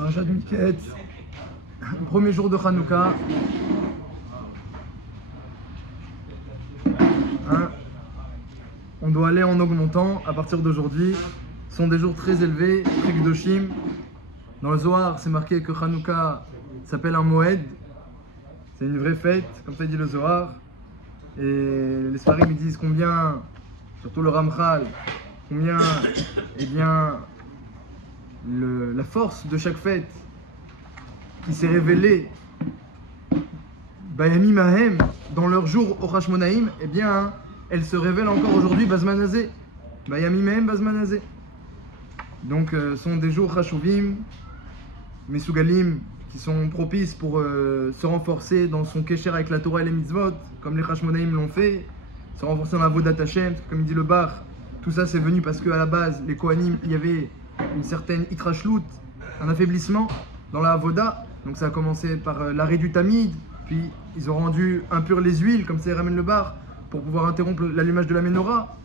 Parashat Miketz, premier jour de Hanouka. On doit aller en augmentant à partir d'aujourd'hui. Ce sont des jours très élevés, très Kedoshim. Dans le Zohar, c'est marqué que Hanouka s'appelle un Moed. C'est une vraie fête, comme ça dit le Zohar. Et les Sfarim ils disent combien, surtout le Ramchal, combien, eh bien, la force de chaque fête qui s'est révélée Bayami Mahem dans leur jour au Hashmonaïm, eh bien, elle se révèle encore aujourd'hui Bazmanazé. Bayami Mahem Bazmanazé. Donc, sont des jours Hashuvim, Mesugalim, qui sont propices pour se renforcer dans son Kesher avec la Torah et les mitzvot, comme les Hashmonaïm l'ont fait, se renforcer dans la Vodat Hashem, comme il dit le Bar. Tout ça, c'est venu parce qu'à la base, les Kohanim, il y avait une certaine itrashlut, un affaiblissement dans la Avoda. Donc ça a commencé par l'arrêt du Tamid, puis ils ont rendu impures les huiles, comme ça ils ramènent le bar, pour pouvoir interrompre l'allumage de la Menorah.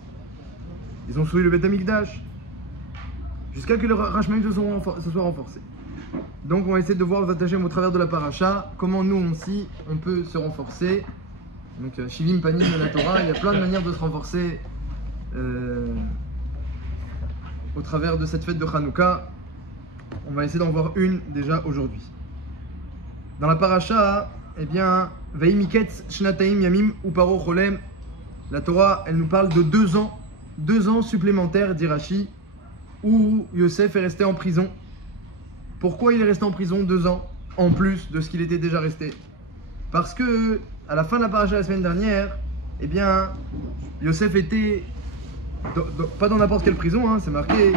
Ils ont souillé le Beth Amikdash, jusqu'à que le Rashmaim se soit renforcé. Donc on va essayer de voir le Hashem au travers de la paracha, comment nous aussi on peut se renforcer. Donc Shivim Panim de la Torah, il y a plein de manières de se renforcer au travers de cette fête de Hanouka. On va essayer d'en voir une déjà aujourd'hui. Dans la paracha, eh bien, Veimiketz Shnataim Yamim Uparo Cholem, la Torah, elle nous parle de 2 ans supplémentaires, dit Rashi, où Yosef est resté en prison. Pourquoi il est resté en prison 2 ans en plus de ce qu'il était déjà resté? Parce que à la fin de la paracha la semaine dernière, eh bien, Yosef était pas dans n'importe quelle prison, hein, c'est marqué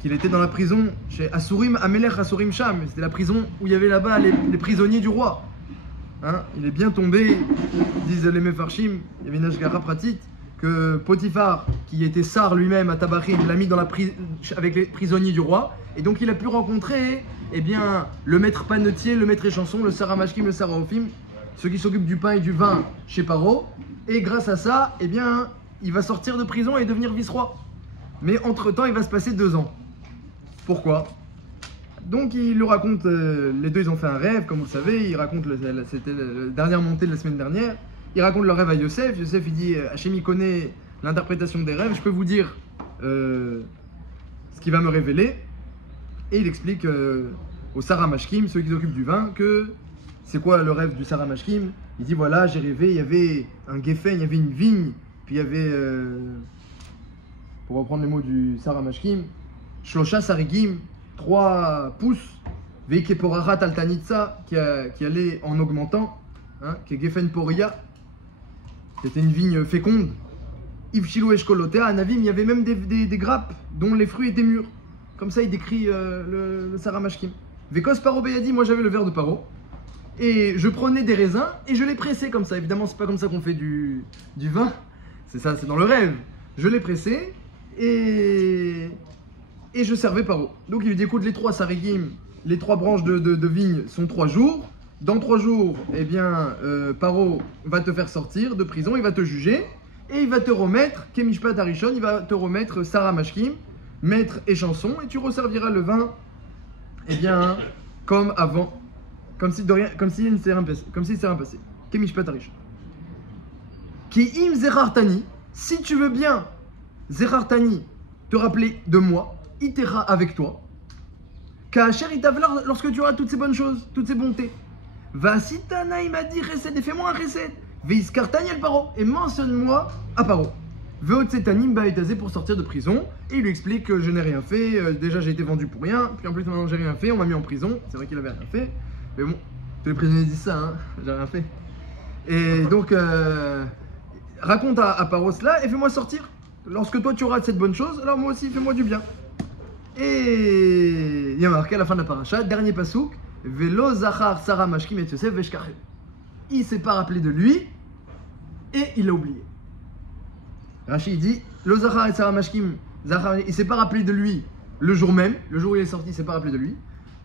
qu'il était dans la prison chez Asurim Amelech Asurim Sham. C'était la prison où il y avait là-bas les prisonniers du roi. Hein, il est bien tombé, disent les Mefarshim, il y avait une Ashgara Pratit, que Potiphar, qui était sar lui-même à Tabachim, l'a mis dans avec les prisonniers du roi. Et donc il a pu rencontrer eh bien, le maître panetier, le maître échanson, le Saramashkim, le Saraofim, ceux qui s'occupent du pain et du vin chez Paro. Et grâce à ça, eh bien, il va sortir de prison et devenir vice-roi. Mais entre-temps, il va se passer 2 ans. Pourquoi? Donc il le raconte, les deux ils ont fait un rêve, comme vous le savez, il raconte, c'était la dernière montée de la semaine dernière, il raconte leur rêve à Yosef. Yosef il dit, Hachem il connaît l'interprétation des rêves, je peux vous dire ce qu'il va me révéler. Et il explique au Saramashkim, ceux qui s'occupent du vin, que c'est quoi le rêve du Saramashkim. Il dit voilà, j'ai rêvé, il y avait un geffen, il y avait une vigne, puis il y avait, pour reprendre les mots du Saramashkim, Shlosha Sarigim, 3 pouces, Veikeporarat Altanitsa, qui allait en augmentant, hein, qui est Geffen Poria, c'était une vigne féconde. Ivshilo Eshkolotea, à Navim, il y avait même des grappes dont les fruits étaient mûrs. Comme ça, il décrit le Saramashkim. Vekos Paro Beyadi, moi j'avais le verre de Paro, et je prenais des raisins et je les pressais comme ça. Évidemment, c'est pas comme ça qu'on fait du vin, c'est ça, c'est dans le rêve. Je les pressais et je servais Paro. Donc il lui dit écoute, les 3 sarigim, les 3 branches de vigne sont 3 jours. Dans 3 jours, eh bien, Paro va te faire sortir de prison, il va te juger et il va te remettre, Kemishpat Arishon, il va te remettre Saramashkim, maître et chanson, et tu resserviras le vin, eh bien, comme avant, comme si il ne s'est rien passé. Kemishpat Arishon. Ki im zerartani, si tu veux bien, zerartani, te rappeler de moi, itera avec toi. Kacher itavlar, lorsque tu auras toutes ces bonnes choses, toutes ces bontés. Vasitana, il m'a dit recette, et fais-moi un recette. Veiskartani el paro, et mentionne-moi à Paro. Veotsetanim baetazé, pour sortir de prison. Et il lui explique que je n'ai rien fait, déjà j'ai été vendu pour rien, puis en plus maintenant j'ai rien fait, on m'a mis en prison. C'est vrai qu'il avait rien fait, mais bon, tous les prisonniers disent ça, hein, j'ai rien fait. Et donc, raconte à Paro cela et fais-moi sortir. Lorsque toi tu auras cette bonne chose, alors moi aussi fais-moi du bien. Et il y a marqué à la fin de la paracha, dernier pasouk, Velo Zachar Sarah Mashkim et Yosef Veshkachem. Il s'est pas rappelé de lui et il l'a oublié. Rashi dit, Lo Zachar et Sarah Mashkim, il s'est pas rappelé de lui le jour même, le jour où il est sorti, il s'est pas rappelé de lui.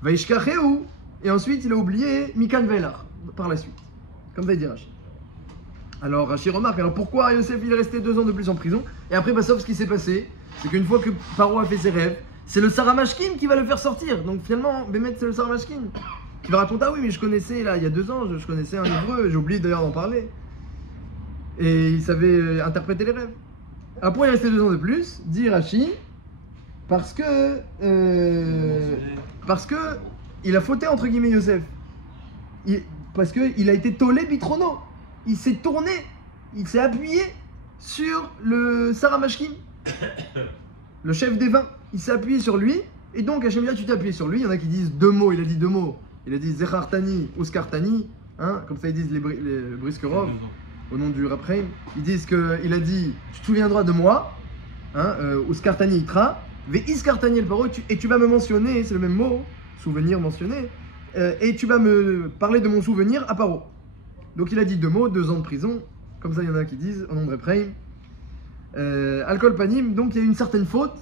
Vaishkacheu, et ensuite il a oublié Mikan Velar par la suite. Comme ça dit Rashi. Alors Rashi remarque, alors pourquoi Yosef il est resté 2 ans de plus en prison? Et après, sauf ce qui s'est passé, c'est qu'une fois que Paro a fait ses rêves, c'est le Saramashkin qui va le faire sortir. Donc finalement, Bémet, c'est le Saramashkin qui va raconter, ah oui, mais je connaissais, là, il y a 2 ans, je connaissais un hébreu, j'ai oublié d'ailleurs d'en parler. Et il savait interpréter les rêves. Après, il restait 2 ans de plus, dit Rashi, parce que il a fauté, entre guillemets, Yosef. Parce qu'il a été tolé bitrono. Il s'est tourné, il s'est appuyé sur le Saramashkin, le chef des vins. Il s'est appuyé sur lui, et donc Hachem dit, tu t'es appuyé sur lui. Il y en a qui disent 2 mots, il a dit 2 mots. Il a dit Zechartani ou Skartani, hein, comme ça ils disent les Briskerov, au nom du Rapreim. Ils disent qu'il a dit, tu te souviendras de moi, hein, ou Skartani Itra, Ve Iskartani el Paro, et tu vas me mentionner, c'est le même mot, souvenir mentionné, et tu vas me parler de mon souvenir à Paro. Donc il a dit 2 mots, 2 ans de prison, comme ça il y en a qui disent, au nom de Rapreim. Alcool Panim, donc il y a une certaine faute,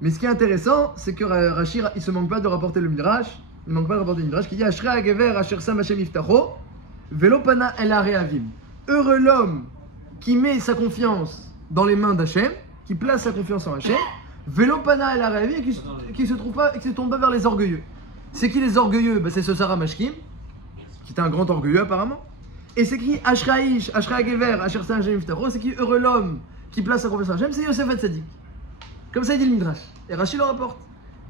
mais ce qui est intéressant, c'est que Rashi, il se manque pas de rapporter le Midrash. Il ne manque pas de rapporter le Midrash qui dit Ashrei Hagever Asher Sam Hashem Yiftacho Velo Pana El Areavim. Heureux l'homme qui met sa confiance dans les mains d'Hachem, qui place sa confiance en Hachem, Velo Pana El Areavim, qui se tourne pas vers les orgueilleux. C'est qui les orgueilleux? C'est ce Saramashkim, qui est un grand orgueilleux apparemment. Et c'est qui Ashrei Hagever Asher Sam Hashem Yiftacho? C'est qui heureux l'homme qui place sa confiance en Hachem? C'est Yosef Hatzadik. Comme ça il dit le Midrash. Et Rashi le rapporte.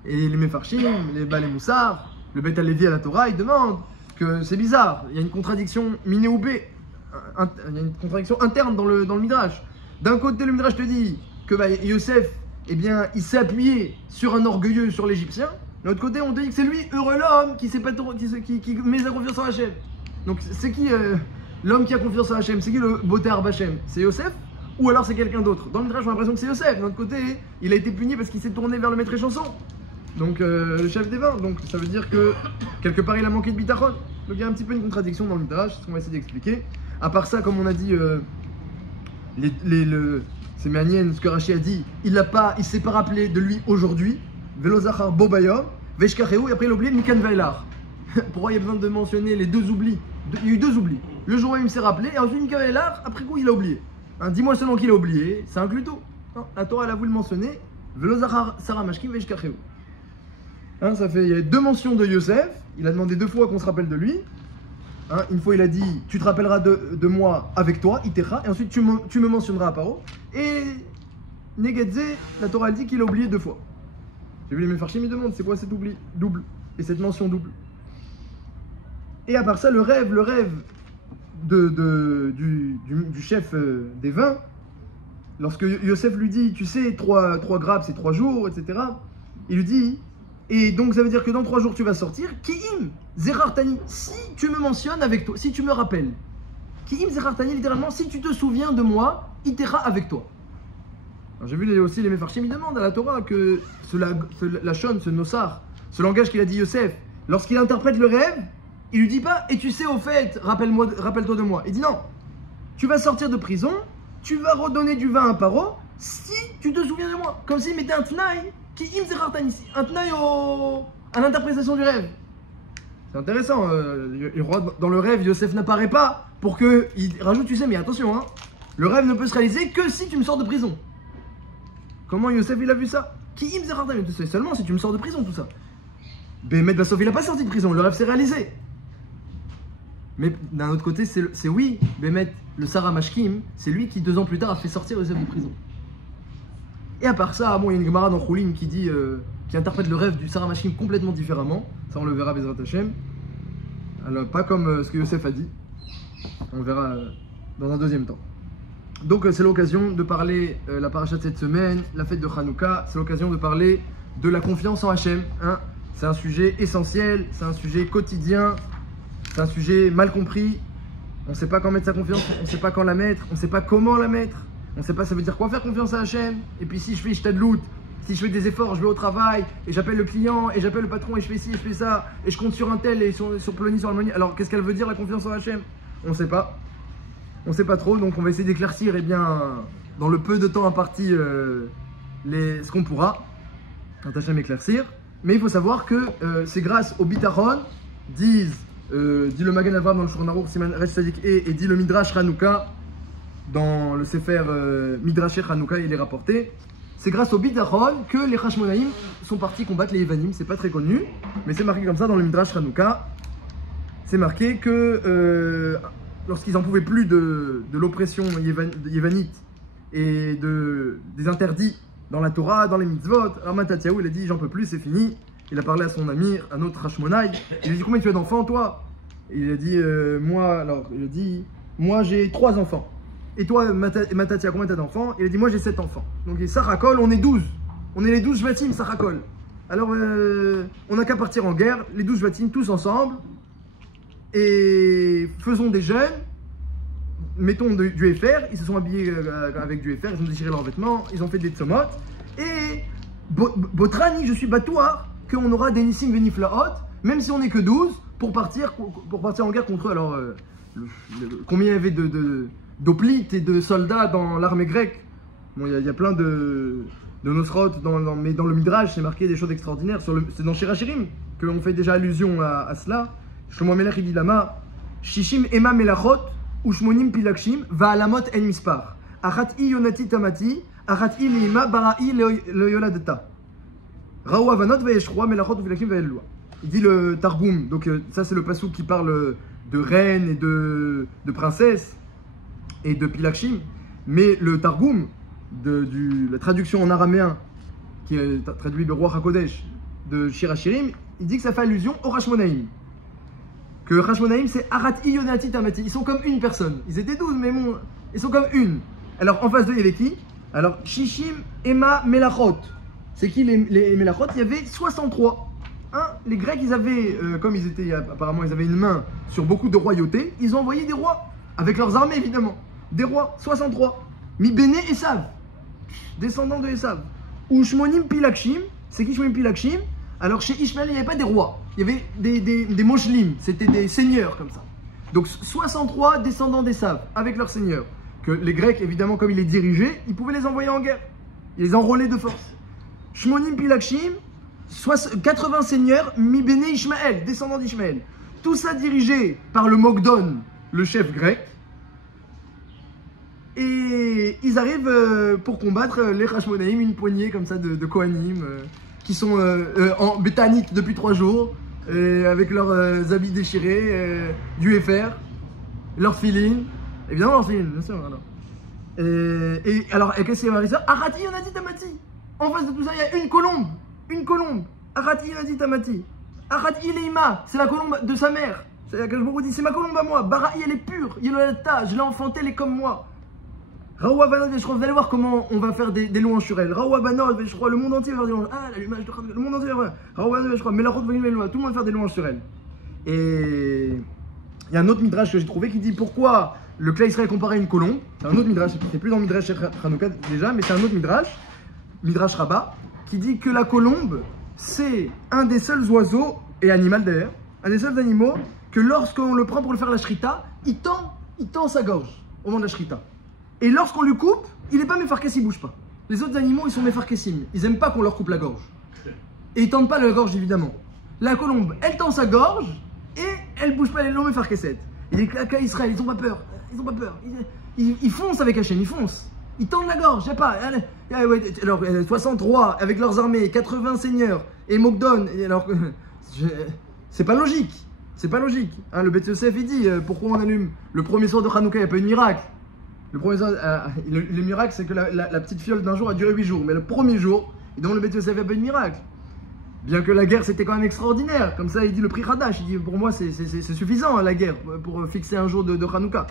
Et les Mefarshim, les Balei Moussar, le Beth Alevi à la Torah, il demande que c'est bizarre, il y a une contradiction miné ou bé, il y a une contradiction interne dans le Midrash. D'un côté, le Midrash te dit que Yosef, eh bien, il s'est appuyé sur un orgueilleux, sur l'Égyptien. De l'autre côté, on te dit que c'est lui, heureux l'homme, qui met sa confiance en Hachem. Donc, c'est qui l'homme qui a confiance en Hachem? C'est qui le Boté Arbachem? C'est Yosef? Ou alors c'est quelqu'un d'autre? Dans le Midrash, j'ai l'impression que c'est Yosef. De l'autre côté, il a été puni parce qu'il s'est tourné vers le maître échanson. Donc le chef des vins, donc ça veut dire que quelque part il a manqué de bitachon. Donc il y a un petit peu une contradiction dans le Midrash, c'est ce qu'on va essayer d'expliquer. À part ça, comme on a dit, c'est Méanienne, ce que Rashi a dit, il s'est pas rappelé de lui aujourd'hui. Velozachar Bobayom, Veshkacheu, et après il a oublié Mikan Vailar. Pourquoi il y a besoin de mentionner les 2 oublis? Il y a eu 2 oublis. Le jour où il s'est rappelé, et ensuite Mikan Vailar, après coup il a oublié. Hein, dis-moi seulement qu'il a oublié, ça inclut tout. Non, la Torah elle a voulu le mentionner, Velozachar Saramashkim Veshkacheu. Hein, il y a 2 mentions de Yosef, il a demandé 2 fois qu'on se rappelle de lui. Hein, une fois il a dit tu te rappelleras de moi avec toi, Itecha, et ensuite tu me mentionneras à Paro. Et Negetze, la Torah elle dit qu'il a oublié 2 fois. J'ai vu les Mefarshim, ils demandent c'est quoi cet oubli double et cette mention double. Et à part ça, le rêve du chef des vins, lorsque Yosef lui dit tu sais 3 grappes c'est 3 jours, etc. Il lui dit, et donc ça veut dire que dans 3 jours tu vas sortir, Ki'im Zerartani, si tu me mentionnes avec toi, si tu me rappelles. Ki'im Zerartani, littéralement, si tu te souviens de moi, Itera avec toi. J'ai vu aussi les Mefarshim, ils demandent à la Torah que la Shon, ce Nosar, ce langage qu'il a dit Yosef, lorsqu'il interprète le rêve, il lui dit pas, et tu sais au fait, rappelle-toi de moi. Il dit non, tu vas sortir de prison, tu vas redonner du vin à Paro, si tu te souviens de moi. Comme s'il mettait un tnaï, qui im zerartan ici, un tnaï à l'interprétation du rêve. C'est intéressant, dans le rêve, Yosef n'apparaît pas pour qu'il rajoute, tu sais, mais attention, hein, le rêve ne peut se réaliser que si tu me sors de prison. Comment Yosef il a vu ça? Qui im zerartan, c'est seulement si tu me sors de prison, tout ça. Bémet Bassov, il n'a pas sorti de prison, le rêve s'est réalisé. Mais d'un autre côté, c'est oui, Bémet, le Saramashkim, c'est lui qui 2 ans plus tard a fait sortir Yosef de prison. Et à part ça, bon, il y a une Gemara dans Choulin qui dit, qui interprète le rêve du Saramashkim complètement différemment. Ça, on le verra Bezrat Hashem. Alors, pas comme ce que Yosef a dit. On le verra dans un 2e temps. Donc, c'est l'occasion de parler la paracha de cette semaine, la fête de Hanouka. C'est l'occasion de parler de la confiance en Hachem. Hein. C'est un sujet essentiel, c'est un sujet quotidien, c'est un sujet mal compris. On ne sait pas quand mettre sa confiance, on ne sait pas quand la mettre, on ne sait pas comment la mettre. On ne sait pas ça veut dire quoi faire confiance à Hachem. Et puis si je fais shtadlout, si je fais des efforts, je vais au travail, et j'appelle le client, et j'appelle le patron, et je fais ci, et je fais ça, et je compte sur un tel, et sur Plony, sur Harmonie. Alors qu'est-ce qu'elle veut dire la confiance en Hachem? On ne sait pas. On ne sait pas trop, donc on va essayer d'éclaircir, eh bien, dans le peu de temps imparti, ce qu'on pourra. Quand Hachem éclaircir. Mais il faut savoir que c'est grâce au Bitachon, dit le Magen Avraham dans le Shulchan Aruch, Siman Resh Tzadik et dit le Midrash Hanouka, dans le Sefer Midrash Hanouka, il est rapporté. c'est grâce au Bidachon que les Hashmonaïm sont partis combattre les Yevanim. C'est pas très connu, mais c'est marqué comme ça dans le Midrash Hanouka. C'est marqué que lorsqu'ils en pouvaient plus de l'oppression yévanite et des interdits dans la Torah, dans les mitzvot, alors Matatyahu il a dit j'en peux plus, c'est fini. Il a parlé à son ami, un autre Hashmonaï. Il a dit combien tu as d'enfants toi? Il a dit moi j'ai 3 enfants. Et toi Matatia, combien tu as d'enfants? Il a dit moi j'ai 7 enfants. Donc Sarakol, on est 12. On est les 12 Shvatim, Sarakol. Alors on n'a qu'à partir en guerre, les 12 Shvatim tous ensemble. Et faisons des jeûnes, mettons du FR, ils se sont habillés avec du FR, ils ont déchiré leurs vêtements, ils ont fait des tsomot. Et Botrani, je suis batouar, qu'on aura des Nissim Veniflaot, même si on n'est que 12, pour partir en guerre contre eux. Alors, combien il y avait d'oplites et de soldats dans l'armée grecque? Bon, il y a plein de Nosrot, mais dans le Midrash, c'est marqué des choses extraordinaires. C'est dans Shirachirim qu'on fait déjà allusion à cela. Shlomo Melech il dit lama shishim ema melachot ushmonim pilakshim va'alamot en mispar achat i yonati tamati achat i leima bara'i leyoladeta ra'u avanot ve'yeshroa melachot upilakshim ve'elua. Il dit le Targum, donc ça c'est le passouk qui parle de reines et de princesses et de pilakshim, mais le Targum la traduction en araméen qui est traduit de Ruach HaKodesh de Shirachirim, il dit que ça fait allusion au Hashmonaïm. Que Hashmonaïm c'est Arat Iyonati Tamati. Ils sont comme une personne. Ils étaient 12, mais bon, ils sont comme une. Alors en face d'eux, il y avait qui? Alors Shishim, Ema, Melachot. C'est qui les Melachot? Il y avait 63. Hein? Les Grecs, ils avaient, comme ils étaient, apparemment, ils avaient une main sur beaucoup de royautés, ils ont envoyé des rois. Avec leurs armées, évidemment. Des rois, 63. Mi Béné Esav. Descendants de Esav. Ou Shmonim Pilakshim. C'est qui Shmonim Pilakshim? Alors chez Ishmael, il n'y avait pas des rois, il y avait des moshlim, c'était des seigneurs comme ça. Donc 63 descendants d'Esav avec leurs seigneurs. Que les Grecs, évidemment, comme ils les dirigeaient, ils pouvaient les envoyer en guerre. Ils les enrôlaient de force. Shmonim Pilakshim, 80 seigneurs, mi Béné Ishmael, descendants d'Ishmael. Tout ça dirigé par le Mogdon, le chef grec. Et ils arrivent pour combattre les Hashmonaïm, une poignée comme ça de Kohanim. Qui sont en bétanite depuis 3 jours, avec leurs habits déchirés, du FR, leurs filines, évidemment leurs filines, bien sûr. Alors. Et alors, qu'est-ce qu'il y a marqué ça? Arati Yonati Tamati. En face de tout ça, il y a une colombe. Arati Yonati Tamati. Arati Ileima, c'est la colombe de sa mère. C'est ma colombe à moi. Bara'i, elle est pure. Yelolata, je l'ai enfantée, elle est comme moi. Raoua Banot, vous allez voir comment on va faire des louanges sur elle. Raoua Banot, le monde entier va faire des louanges. Ah, l'allumage de le monde entier va faire. Raoua Banot, mais la route va tout le monde va faire des louanges sur elle. Et il y a un autre midrash que j'ai trouvé qui dit pourquoi le Klal Israël comparé à une colombe. C'est un autre midrash, c'est plus dans le midrash Hanouka déjà, mais c'est un autre midrash Rabbah, qui dit que la colombe, c'est un des seuls oiseaux, et animal d'ailleurs, un des seuls animaux, que lorsqu'on le prend pour le faire la shrita, il tend sa gorge au moment de la shrita. Et lorsqu'on lui coupe, il n'est pas méfarkes, il ne bouge pas. Les autres animaux, ils sont méfarkessim. Ils n'aiment pas qu'on leur coupe la gorge. Et ils ne tendent pas la gorge, évidemment. La colombe, elle tend sa gorge et elle ne bouge pas les longs méfarkeset. Et les claques à Israël, ils n'ont pas peur. Ils foncent avec Hachem, ils foncent. Ils tendent la gorge, je sais pas. Alors, 63 avec leurs armées, 80 seigneurs et Mogdon. Alors, c'est pas logique. C'est pas logique. Hein, le Beth Yosef, il dit pourquoi on allume le premier soir de Hanouka, il n'y a pas eu de miracle. Le miracle, c'est que la petite fiole d'un jour a duré 8 jours. Mais le premier jour, dans le Beth Yosef, il n'y a pas eu de miracle. Bien que la guerre, c'était quand même extraordinaire. Comme ça, il dit le prix Hadash. Il dit pour moi, c'est suffisant, hein, la guerre, pour fixer un jour de Hanouka.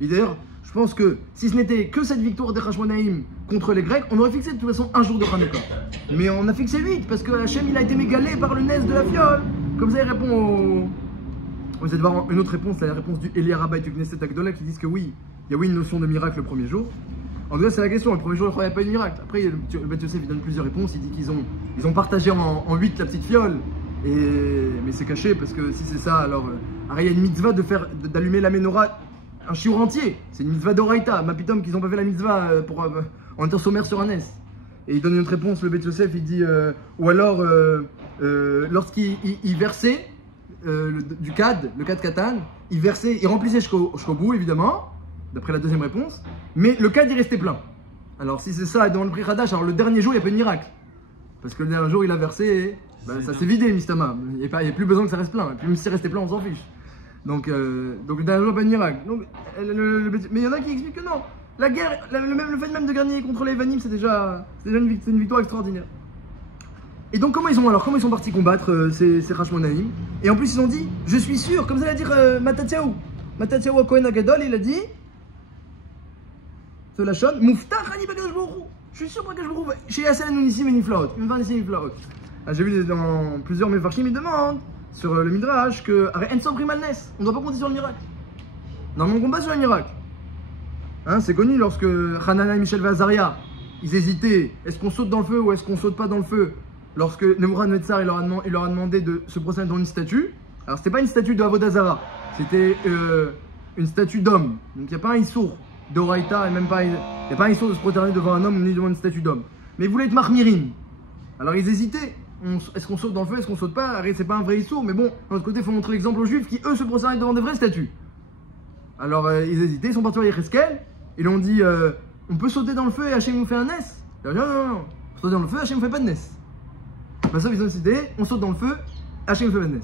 Et d'ailleurs, je pense que si ce n'était que cette victoire des Hashmonaïm contre les Grecs, on aurait fixé de toute façon un jour de Hanouka. Mais on a fixé 8 parce que Hachem, il a été mégalé par le nez de la fiole. Comme ça, il répond au. Vous allez voir une autre réponse, c'est la réponse du Elia Rabba et du Knesset Agdola qui disent que oui, il y a oui une notion de miracle le premier jour. En tout cas, c'est la question. Le premier jour, il n'y a pas eu de miracle. Après, le Beth Yosef il donne plusieurs réponses. Il dit qu'ils ont partagé en 8 la petite fiole. Mais c'est caché parce que si c'est ça, alors il y a une mitzvah d'allumer la menorah un chiour entier. C'est une mitzvah d'Oraïta. Mapitom qu'ils n'ont pas fait la mitzvah en étant sommaire sur un S. Et il donne une autre réponse, le Beth Yosef, il dit ou alors lorsqu'il versait du Kad, le Kad Katan, il remplissait jusqu'au bout évidemment. D'après la deuxième réponse, mais le cadre il restait plein. Alors si c'est ça, dans le prix Hadash, alors le dernier jour, il n'y a pas de miracle. Parce que le dernier jour, il a versé, ça s'est vidé, Mistama. Il n'y a plus besoin que ça reste plein. Et puis même si c'est resté plein, on s'en fiche. Donc le dernier jour, pas de miracle. Donc, mais il y en a qui expliquent que non. La guerre, le fait même de gagner contre les Evanim, c'est déjà une victoire extraordinaire. Et donc comment ils sont partis combattre ces Hashmonaïm? Et en plus ils ont dit, je suis sûr, comme ça il a dit Matatyahu. Matatyahu Kohen Agadol, il a dit, ce Lachon, Muftach Ani Bakadosh Baruch Hu. Je suis sûr que je trouve chez Yassel Nounissim et Niflaot. J'ai vu dans plusieurs Mefarshim, ils demandent sur le Midrash que Ensom Primalnes, on ne doit pas compter sur le miracle. Normalement on compte pas sur le miracle. Hein, c'est connu lorsque Hanana et Michel Vazaria, ils hésitaient, est-ce qu'on saute dans le feu ou est-ce qu'on saute pas dans le feu? Lorsque Nebuchadnezzar il leur a demandé de se prosterner dans une statue. Alors c'était pas une statue de Avodazara, c'était une statue d'homme. Donc il n'y a pas un issour d'Oraïta et même pas, il n'y a pas un issour de se prosterner devant un homme ni devant une statue d'homme. Mais ils voulaient être Mahmirim. Alors ils hésitaient. Est-ce qu'on saute dans le feu, est-ce qu'on saute pas? C'est pas un vrai issour, mais bon, de l'autre côté il faut montrer l'exemple aux Juifs qui eux se prosternaient devant des vraies statues. Alors ils hésitaient, ils sont partis à Yecheskel. Ils ont dit on peut sauter dans le feu et Hachem nous fait un nes? Ils ont dit non, sauter dans le feu, Hachem ne fait pas de nes. Bah ça ils ont décidé, on saute dans le feu, Hachem fait pas de nes.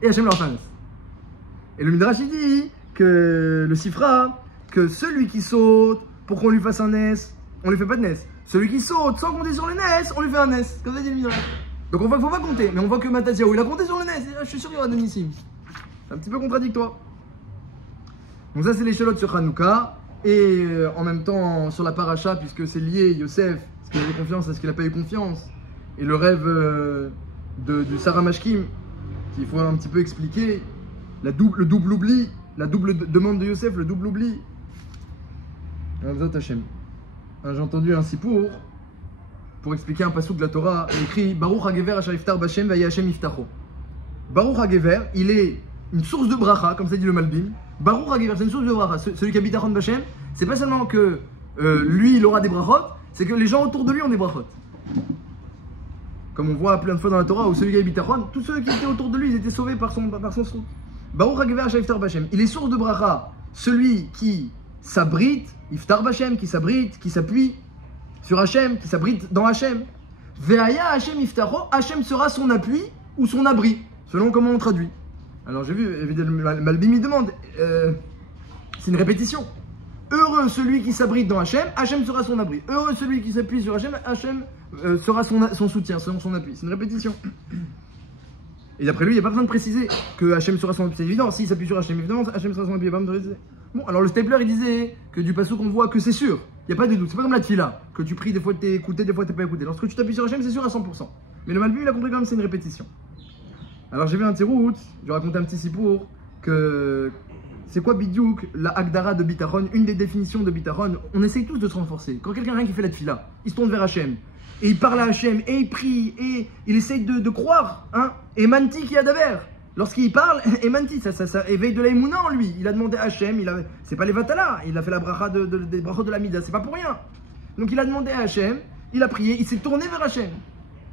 Et Hachem leur fait un nes. Et le Midrash il dit que le Sifra, que celui qui saute pour qu'on lui fasse un nes, on lui fait pas de nes. Celui qui saute sans compter sur le nes, on lui fait un nes. Comme ça dit le Midrash. Donc on voit qu'il ne faut pas compter, mais on voit que Matatyahu il a compté sur le nes. Je suis sûr qu'il y aura un Nissim. C'est un petit peu contradictoire. Donc ça c'est l'échalote sur Hanouka. Et en même temps sur la paracha, puisque c'est lié, Yosef, est-ce qu'il avait confiance, est-ce qu'il n'a pas eu confiance? Et le rêve du Sarah Mashkim, qu'il faut un petit peu expliquer, le double oubli, la double demande de Yosef, le double oubli. J'ai entendu un sipour pour expliquer un passouk de la Torah, il écrit Baruch HaGever Asher Yiftar Bashem Vaya Hashem Yiftacho. Baruch HaGever, il est une source de bracha, comme ça dit le Malbim. Baruch HaGever, c'est une source de bracha. Celui qui habite à Ron Bashem, c'est pas seulement que lui il aura des brachot, c'est que les gens autour de lui ont des brachot. Comme on voit plein de fois dans la Torah où celui qui habite à Ron, tous ceux qui étaient autour de lui, ils étaient sauvés par son sourd. Baruch HaGever Asher Yiftar Bashem, il est source de bracha. Celui qui s'abrite, Yiftar Bashem, qui s'abrite, qui s'appuie sur Hachem, qui s'abrite dans Hachem. Ve'aya Hachem Yiftacho, Hachem sera son appui ou son abri, selon comment on traduit. Alors j'ai vu, évidemment, Malbimi demande, c'est une répétition. Heureux celui qui s'abrite dans Hachem, Hachem sera son abri. Heureux celui qui s'appuie sur Hachem, Hachem sera son soutien, selon son appui. C'est une répétition. Et d'après lui, il n'y a pas besoin de préciser que Hachem sera son appui. C'est évident, s'il s'appuie sur Hachem, évidemment, Hachem sera son appui. Il n'y a pas besoin de préciser. Bon, alors le stapler, il disait que du passage qu'on voit que c'est sûr. Il n'y a pas de doute. C'est pas comme la tefila, que tu pries, des fois t'es écouté, des fois t'es pas écouté. Lorsque tu t'appuies sur Hachem, c'est sûr à 100%. Mais le Malbim, il a compris quand même, c'est une répétition. Alors j'ai vu un tirout, je vais raconter un petit sipour, que c'est quoi Bidyouk, la Agdara de Bitachon, une des définitions de Bitachon. On essaye tous de se renforcer. Quand quelqu'un rien qui fait la tefila, il se tourne vers Hachem, et il parle à Hachem, et il prie, et il essaye de croire, hein, et Manti qui a d'abord. Lorsqu'il parle, et Manti, ça éveille de la émouna en lui. Il a demandé à Hachem, c'est pas les Vatala, il a fait la bracha des brachot de la Mida, c'est pas pour rien. Donc il a demandé à Hachem, il a prié, il s'est tourné vers Hachem.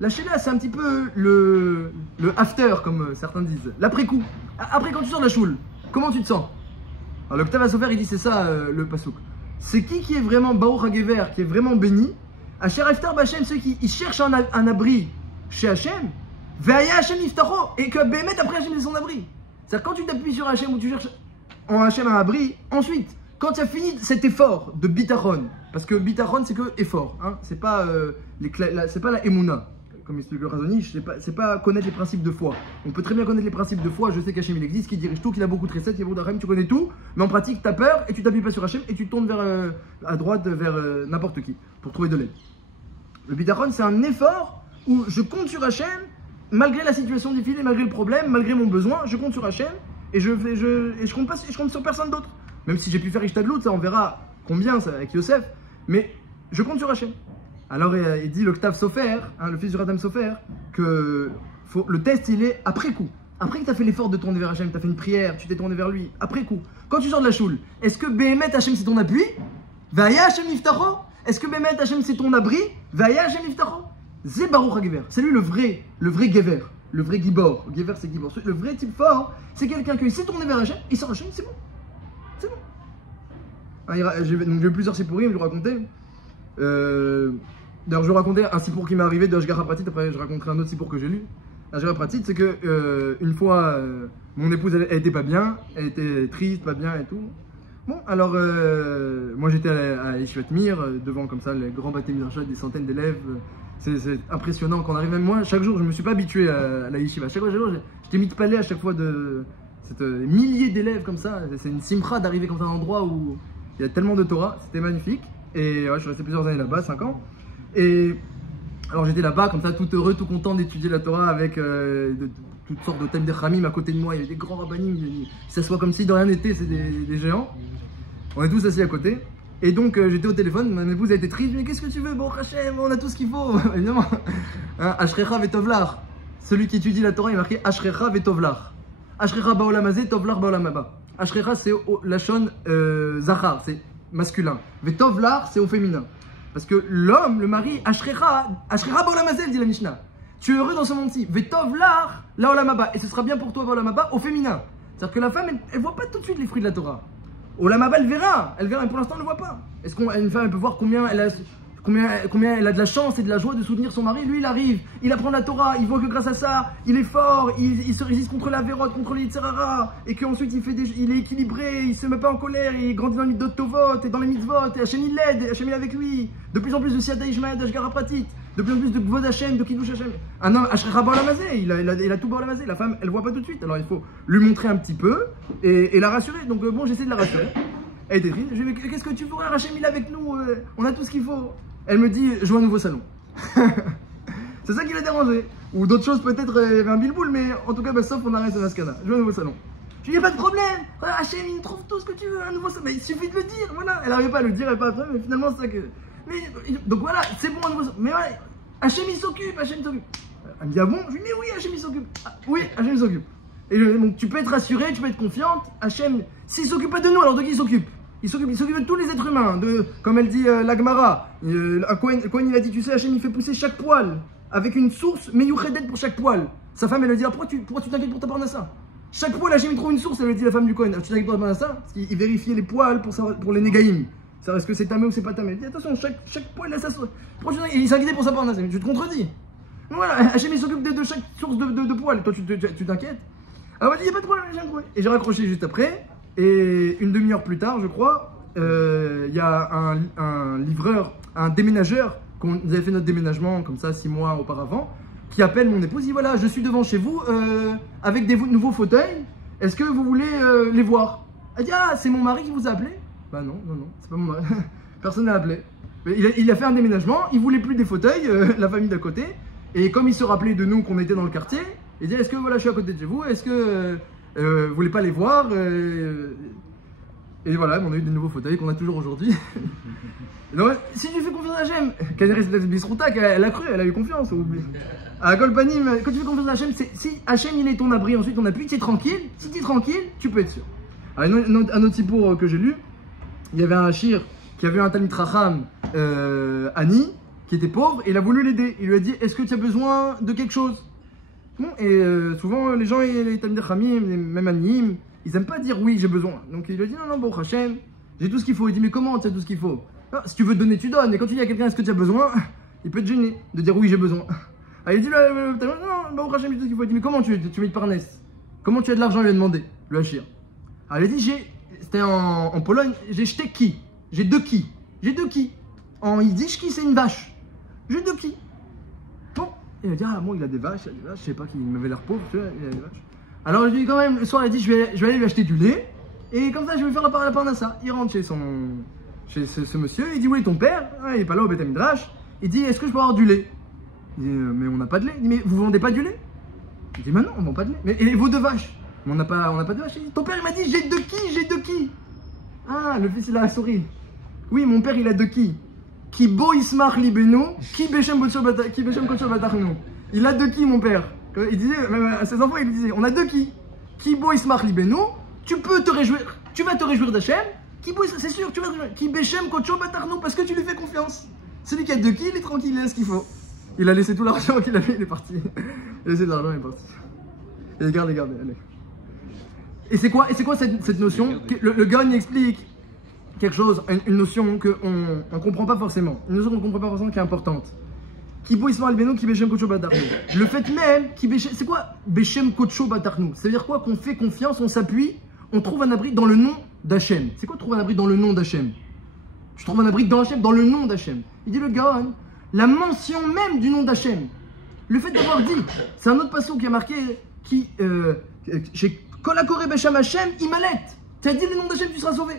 La Sheila, c'est un petit peu le after, comme certains disent, l'après-coup. Après, quand tu sors de la choule, comment tu te sens? Alors, le Ktav HaSofer, il dit, c'est ça le pasouk. C'est qui est vraiment Baruch HaGever, qui est vraiment béni? Asher Yiftar Bashem, ceux qui cherchent un abri chez Hachem, Ve'aya Hachem Yiftacho, et que Bémet, après Hachem, c'est son abri. C'est-à-dire, quand tu t'appuies sur Hachem ou tu cherches en Hachem un abri, ensuite, quand tu as fini cet effort de Bitachon, parce que Bitachon, c'est que effort, hein, c'est pas la Emouna. Comme explique le Razonich, c'est pas connaître les principes de foi. On peut très bien connaître les principes de foi. Je sais qu'Hachem il existe, qu'il dirige tout, qu'il a beaucoup de recettes, il y a beaucoup d'Hachem, tu connais tout, mais en pratique, tu as peur et tu t'appuies pas sur Hachem et tu tournes à droite vers n'importe qui pour trouver de l'aide. Le Bitachon, c'est un effort où je compte sur Hachem, malgré la situation difficile, malgré le problème, malgré mon besoin, je compte sur Hachem et je compte sur personne d'autre. Même si j'ai pu faire Ishtadlout, ça on verra combien ça avec Yosef, mais je compte sur Hachem. Alors il dit le Ktav Sofer, hein, le fils du Radam Sofer, que le test il est après coup. Après que tu as fait l'effort de tourner vers Hachem, tu as fait une prière, tu t'es tourné vers lui, après coup. Quand tu sors de la choule, est-ce que Béhémet Hachem c'est ton appui? Vaya Hachem Yiftacho? Est-ce que Béhémet Hachem c'est ton abri? Vaya Hachem Yiftacho? C'est Baruch HaGever, c'est lui le vrai Gever, le vrai Gibor. Gever c'est Gibor. Le vrai type fort, c'est quelqu'un qui s'est tourné vers Hachem, il sort Hachem, c'est bon. C'est bon. Donc j'ai eu plusieurs sipourim, je vais vous raconter. D'ailleurs, je vais raconter un sipour qui m'est arrivé de Ashgara Pratit, après je raconterai un autre sipour que j'ai lu. Ashgara Pratit, c'est que une fois, mon épouse, elle était pas bien, elle était triste, pas bien et tout. Bon, alors, moi j'étais à Yeshivat Mir, devant comme ça les grands Bate Midrashot, des centaines d'élèves. C'est impressionnant quand on arrive, même moi, chaque jour, je me suis pas habitué à la Yeshiva. Chaque jour, j'étais mis de palais à chaque fois de cette milliers d'élèves comme ça. C'est une simcha d'arriver comme ça à un endroit où il y a tellement de Torah, c'était magnifique. Et ouais, je suis resté plusieurs années là-bas, 5 ans. Et alors j'étais là-bas comme ça, tout heureux, tout content d'étudier la Torah avec toutes sortes de thèmes de Khamim à côté de moi. Il y avait des grands rabbanim, ils s'assoient comme si de rien n'était, c'est des géants. On est tous assis à côté. Et donc j'étais au téléphone, ma épouse a été triste, mais qu'est-ce que tu veux, bon Hachem, on a tout ce qu'il faut, évidemment. Ashrecha vetovlar, celui qui étudie la Torah, il est marqué Ashrecha vetovlar. Ashrecha baolam hazeh, tovlar baolam haba. Ashrecha c'est la shon zachar, c'est masculin. Vetovlar c'est au féminin. Parce que l'homme, le mari, Ashrecha baolam hazeh, dit la Mishnah. Tu es heureux dans ce monde-ci. Vetovlar la olam haba. Et ce sera bien pour toi baolam haba au féminin. C'est-à-dire que la femme, elle voit pas tout de suite les fruits de la Torah. Olam haba, elle verra, et pour l'instant elle ne voit pas. Est-ce qu'une femme elle peut voir combien elle a de la chance et de la joie de soutenir son mari? Lui il arrive, il apprend la Torah, il voit que grâce à ça, il est fort, il se résiste contre la vérote, contre les Yitzhara, et qu'ensuite il est équilibré, il se met pas en colère, il grandit dans les mitzvot tovot et dans les mitzvot, et Hachem il l'aide, Hachem il est avec lui. De plus en plus de Siyata Ishmael, d'Ashgara Pratit, de plus en plus de Gvod Hachem, de Kiddush Hachem. Un homme, Ashrecha baolam hazeh, il a tout baolam hazeh. La femme elle voit pas tout de suite, alors il faut lui montrer un petit peu et la rassurer. Donc bon, j'essaie de la rassurer. Elle était triste. Je lui dis, mais qu'est-ce que tu ferais, Hachem il est avec nous, on a tout ce qu'il faut. Elle me dit, je veux un nouveau salon. C'est ça qui l'a dérangé. Ou d'autres choses, peut-être, il y avait un bilboul, mais en tout cas, bah, sauf on arrête ce Maskana. Je veux un nouveau salon. Je lui dis, pas de problème, Hachem il trouve tout ce que tu veux, un nouveau salon. Mais il suffit de le dire, voilà. Elle n'arrivait pas à le dire, elle pas après, mais finalement, c'est ça que. Mais, donc voilà, c'est bon, un nouveau salon. Mais ouais, Hachem il s'occupe, Hachem il s'occupe. Elle me dit, ah bon? Je lui dis, mais oui, Hachem il s'occupe. Ah, oui, Hachem il s'occupe. Et donc tu peux être rassuré, tu peux être confiante. Hachem, s'il s'occupe pas de nous, alors de qui il s'occupe? Il s'occupe de tous les êtres humains, comme elle dit l'Agmara. Cohen il a dit, tu sais, Hachem il fait pousser chaque poil avec une source meyouchedet pour chaque poil. Sa femme elle lui dit, pourquoi tu t'inquiètes pour ta parnassa? Chaque poil Hachem il trouve une source, elle lui dit la femme du Cohen. Tu t'inquiètes pour ta parnassa? Parce qu'il vérifiait les poils pour les négaïm. Ça est-ce que c'est tamé ou c'est pas tamé? Il dit attention, chaque poil a sa source. Il s'inquiète pour sa parnassa, mais tu te contredis. Donc voilà, Hachem il s'occupe de chaque source de poils. Toi tu t'inquiètes? Alors elle dit, il n'y a pas de problème, Hachem. Et j'ai raccroché juste après. Et une demi-heure plus tard, je crois, il y a un livreur, un déménageur, nous avait fait notre déménagement comme ça 6 mois auparavant, qui appelle mon épouse, il dit voilà, je suis devant chez vous avec des nouveaux fauteuils, est-ce que vous voulez les voir? Elle dit ah, c'est mon mari qui vous a appelé? Bah non, c'est pas mon mari, personne n'a appelé. Il a fait un déménagement, il voulait plus des fauteuils, la famille d'à côté, et comme il se rappelait de nous qu'on était dans le quartier, il dit est-ce que voilà, je suis à côté de chez vous, est-ce que vous voulez pas les voir? Et voilà, on a eu des nouveaux fauteuils qu'on a toujours aujourd'hui. Donc, si tu fais confiance à Hachem, Kaneris Bisroutak, elle a cru, elle a eu confiance. À Golpanim, quand tu fais confiance à Hachem, si Hachem il est ton abri, ensuite ton appui, tu es tranquille. Si tu es tranquille, tu peux être sûr. Alors, un autre sipour que j'ai lu, il y avait un Hachir qui avait un Talmid Chacham, Annie, qui était pauvre, et il a voulu l'aider. Il lui a dit est-ce que tu as besoin de quelque chose? Bon, et souvent les gens, les Talmid Chachamim, même Aniyim, ils n'aiment pas dire oui, j'ai besoin. Donc il lui a dit non, bon, Hachem, j'ai tout ce qu'il faut. Il dit mais comment tu as tout ce qu'il faut? Non, si tu veux te donner, tu donnes. Et quand tu dis à quelqu'un est-ce que tu as besoin, il peut te gêner de dire oui, j'ai besoin. Alors il dit non, bon, Hachem, j'ai tout ce qu'il faut. Il dit mais comment tu mets de parnesse? Comment tu as de l'argent? Il lui a demandé, le Hachir. Alors il a dit c'était en Pologne, j'ai jeté qui? J'ai 2 qui. J'ai 2 qui. En yiddish, qui c'est une vache. J'ai 2 qui. Bon, il a dit ah bon, il a des vaches, je sais pas, qu'il m'avait l'air pauvre, tu vois, il a des vaches. Alors je lui dis quand même, le soir il a dit je vais aller lui acheter du lait et comme ça je vais faire la parnassa. Il rentre chez ce monsieur, il dit où est ton père? Ah, il est pas là au Beth Midrash. Il dit est-ce que je peux avoir du lait? Il dit mais on n'a pas de lait. Il dit mais vous vendez pas du lait? Il dit mais non, on vend pas de lait. Mais et vos 2 vaches? Mais on n'a pas de vaches. Il dit, ton père il m'a dit j'ai 2 qui? Ah, le fils il a souri. Oui, mon père il a 2 qui. Ki bo ismach libenu, ki beshem kochol batachnu. Il a 2 qui mon père. Il disait, même à ses enfants, il disait, on a 2 qui. Kibo Ismach Libenu, tu peux te réjouir, tu vas te réjouir d'Hachem. Kibo, c'est sûr, tu vas te réjouir. Ki Beshem Kocho Batarnou, parce que tu lui fais confiance. Celui qui a 2 qui, il est tranquille, il a ce qu'il faut. Il a laissé tout l'argent qu'il avait, il est parti. Il a laissé de l'argent, il est parti. Et regardez, allez. Et c'est quoi cette notion? Le gars, il explique quelque chose, une notion qu'on ne comprend pas forcément. Une notion qu'on ne comprend pas forcément qui est importante. Kibo Ismaël Albeno qui Beshem Kocho Batarnou. Le fait même, c'est quoi Beshem Kocho Batarnou? Ça veut dire quoi? Qu'on fait confiance, on s'appuie, on trouve un abri dans le nom d'Hachem. C'est quoi trouver un abri dans le nom d'Hachem? Tu trouves un abri dans Hachem, dans le nom d'Hachem. Il dit le Gaon, la mention même du nom d'Hachem. Le fait d'avoir dit, c'est un autre passage qui a marqué, chez Kolakore Beshem Hachem, Imalet. Tu as dit le nom d'Hachem, tu seras sauvé.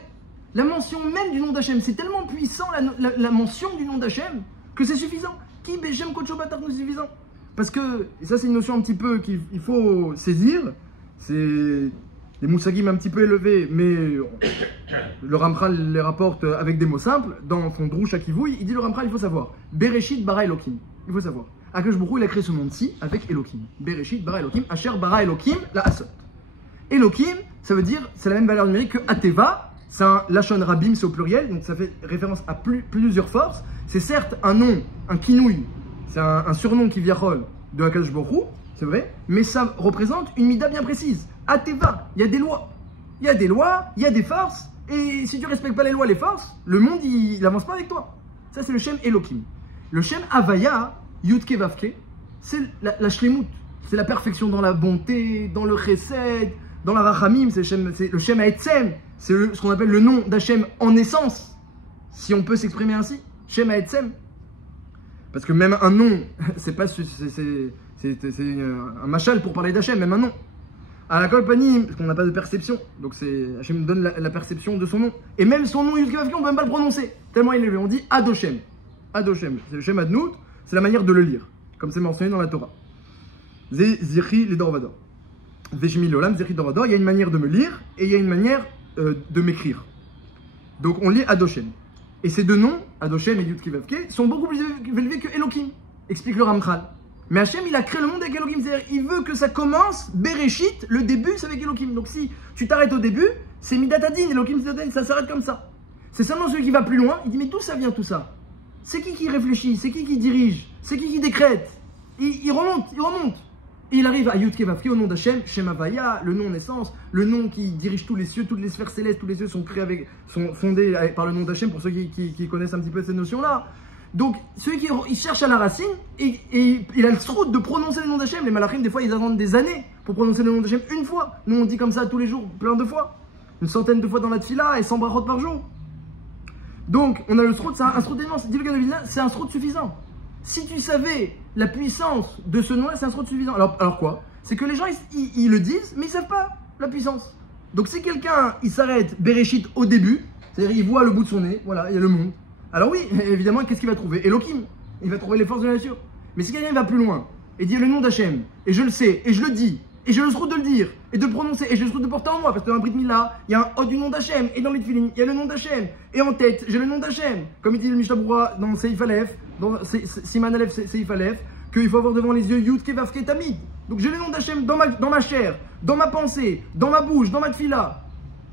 La mention même du nom d'Hachem, c'est tellement puissant, la mention du nom d'Hachem, que c'est suffisant. Qui Beshem Kocho Batarnou, c'est suffisant. Parce que, et ça c'est une notion un petit peu qu'il faut saisir, c'est des moussagim un petit peu élevés, mais le Ramchal les rapporte avec des mots simples. Dans son Drouch à Kivouï, il dit le Ramchal, il faut savoir. Bereshit bara Elokim. Il faut savoir. Akadosh Baruch Hu, il a créé ce monde-ci avec Elokim. Bereshit bara Elokim, Asher bara Elokim, la Asot. Elokim, ça veut dire, c'est la même valeur numérique que Ateva. C'est un Lachon Rabim, c'est au pluriel, donc ça fait référence à plusieurs forces. C'est certes un nom, un kinouï, c'est un surnom qui viachol de Akadosh Baruch Hu, c'est vrai, mais ça représente une mida bien précise. Ateva, il y a des lois. Il y a des lois, il y a des forces, et si tu ne respectes pas les lois, les forces, le monde, il n'avance pas avec toi. Ça, c'est le Shem Elokim. Le Shem Havaya, Yudke Vavke, c'est la Shlemut. C'est la perfection dans la bonté, dans le Chesed, dans la Rachamim, c'est le Shem Haetzem, c'est ce qu'on appelle le nom d'Hachem en essence, si on peut s'exprimer ainsi. Shem Haetzem. Parce que même un nom, c'est un machal pour parler d'Hachem, même un nom. À la compagnie, parce qu'on n'a pas de perception, donc Hachem donne la perception de son nom. Et même son nom, Yudke Vavke, on ne peut même pas le prononcer, tellement il est élevé. On dit Adoshem. Adoshem, c'est le Shem Adnout, c'est la manière de le lire, comme c'est mentionné dans la Torah. Zechi les Dorvador. Veshmi Lolam, Zechi Dorvador, il y a une manière de me lire et il y a une manière de m'écrire. Donc on lit Adoshem. Et ces deux noms, Adoshem et Yudke Vavke, sont beaucoup plus élevés que Elohim, explique le Ramchal. Mais Hachem, il a créé le monde avec Elohim, c'est-à-dire il veut que ça commence, Bereshit, le début, c'est avec Elohim. Donc si tu t'arrêtes au début, c'est Midatadin, Elohim, ça s'arrête comme ça. C'est seulement celui qui va plus loin, il dit mais d'où ça vient tout ça? C'est qui réfléchit? C'est qui dirige? C'est qui décrète? Il remonte. Et il arrive à Yudke Vavke au nom d'Hachem, Shem Havaya, le nom naissance, le nom qui dirige tous les cieux, toutes les sphères célestes, tous les cieux sont fondés par le nom d'Hachem, pour ceux qui connaissent un petit peu cette notion-là. Donc, celui qui cherche à la racine, et il a le srout de prononcer le nom d'Hachem. Les malachim, des fois, ils attendent des années pour prononcer le nom d'Hachem une fois. Nous, on dit comme ça tous les jours, plein de fois. Une centaine de fois dans la tfila et 100 brachot par jour. Donc, on a le srout, c'est un srout immense. Dit le Gaon, c'est un srout suffisant. Si tu savais la puissance de ce nom-là, c'est un srout suffisant. Alors quoi? C'est que les gens, ils le disent, mais ils ne savent pas la puissance. Donc, si quelqu'un, il s'arrête Bereshit au début, c'est-à-dire il voit le bout de son nez, voilà, il y a le monde. Alors oui, évidemment, qu'est-ce qu'il va trouver? Elohim. Il va trouver les forces de la nature. Mais si quelqu'un va plus loin et dit le nom d'Hachem, et je le sais, et je le dis, et je le trouve de le dire, et de le prononcer, et je le trouve de porter en moi, parce que dans un Brit Mila, il y a un haut du nom d'Hachem, et dans les Tfilin, il y a le nom d'Hachem, et en tête, j'ai le nom d'Hachem. Comme il dit le Mishnah Berurah dans Seif Aleph, dans Siman Aleph, Seif Aleph, qu'il faut avoir devant les yeux Yudke Vavke Tamid. Donc j'ai le nom d'Hachem dans ma chair, dans ma pensée, dans ma bouche, dans ma tfila.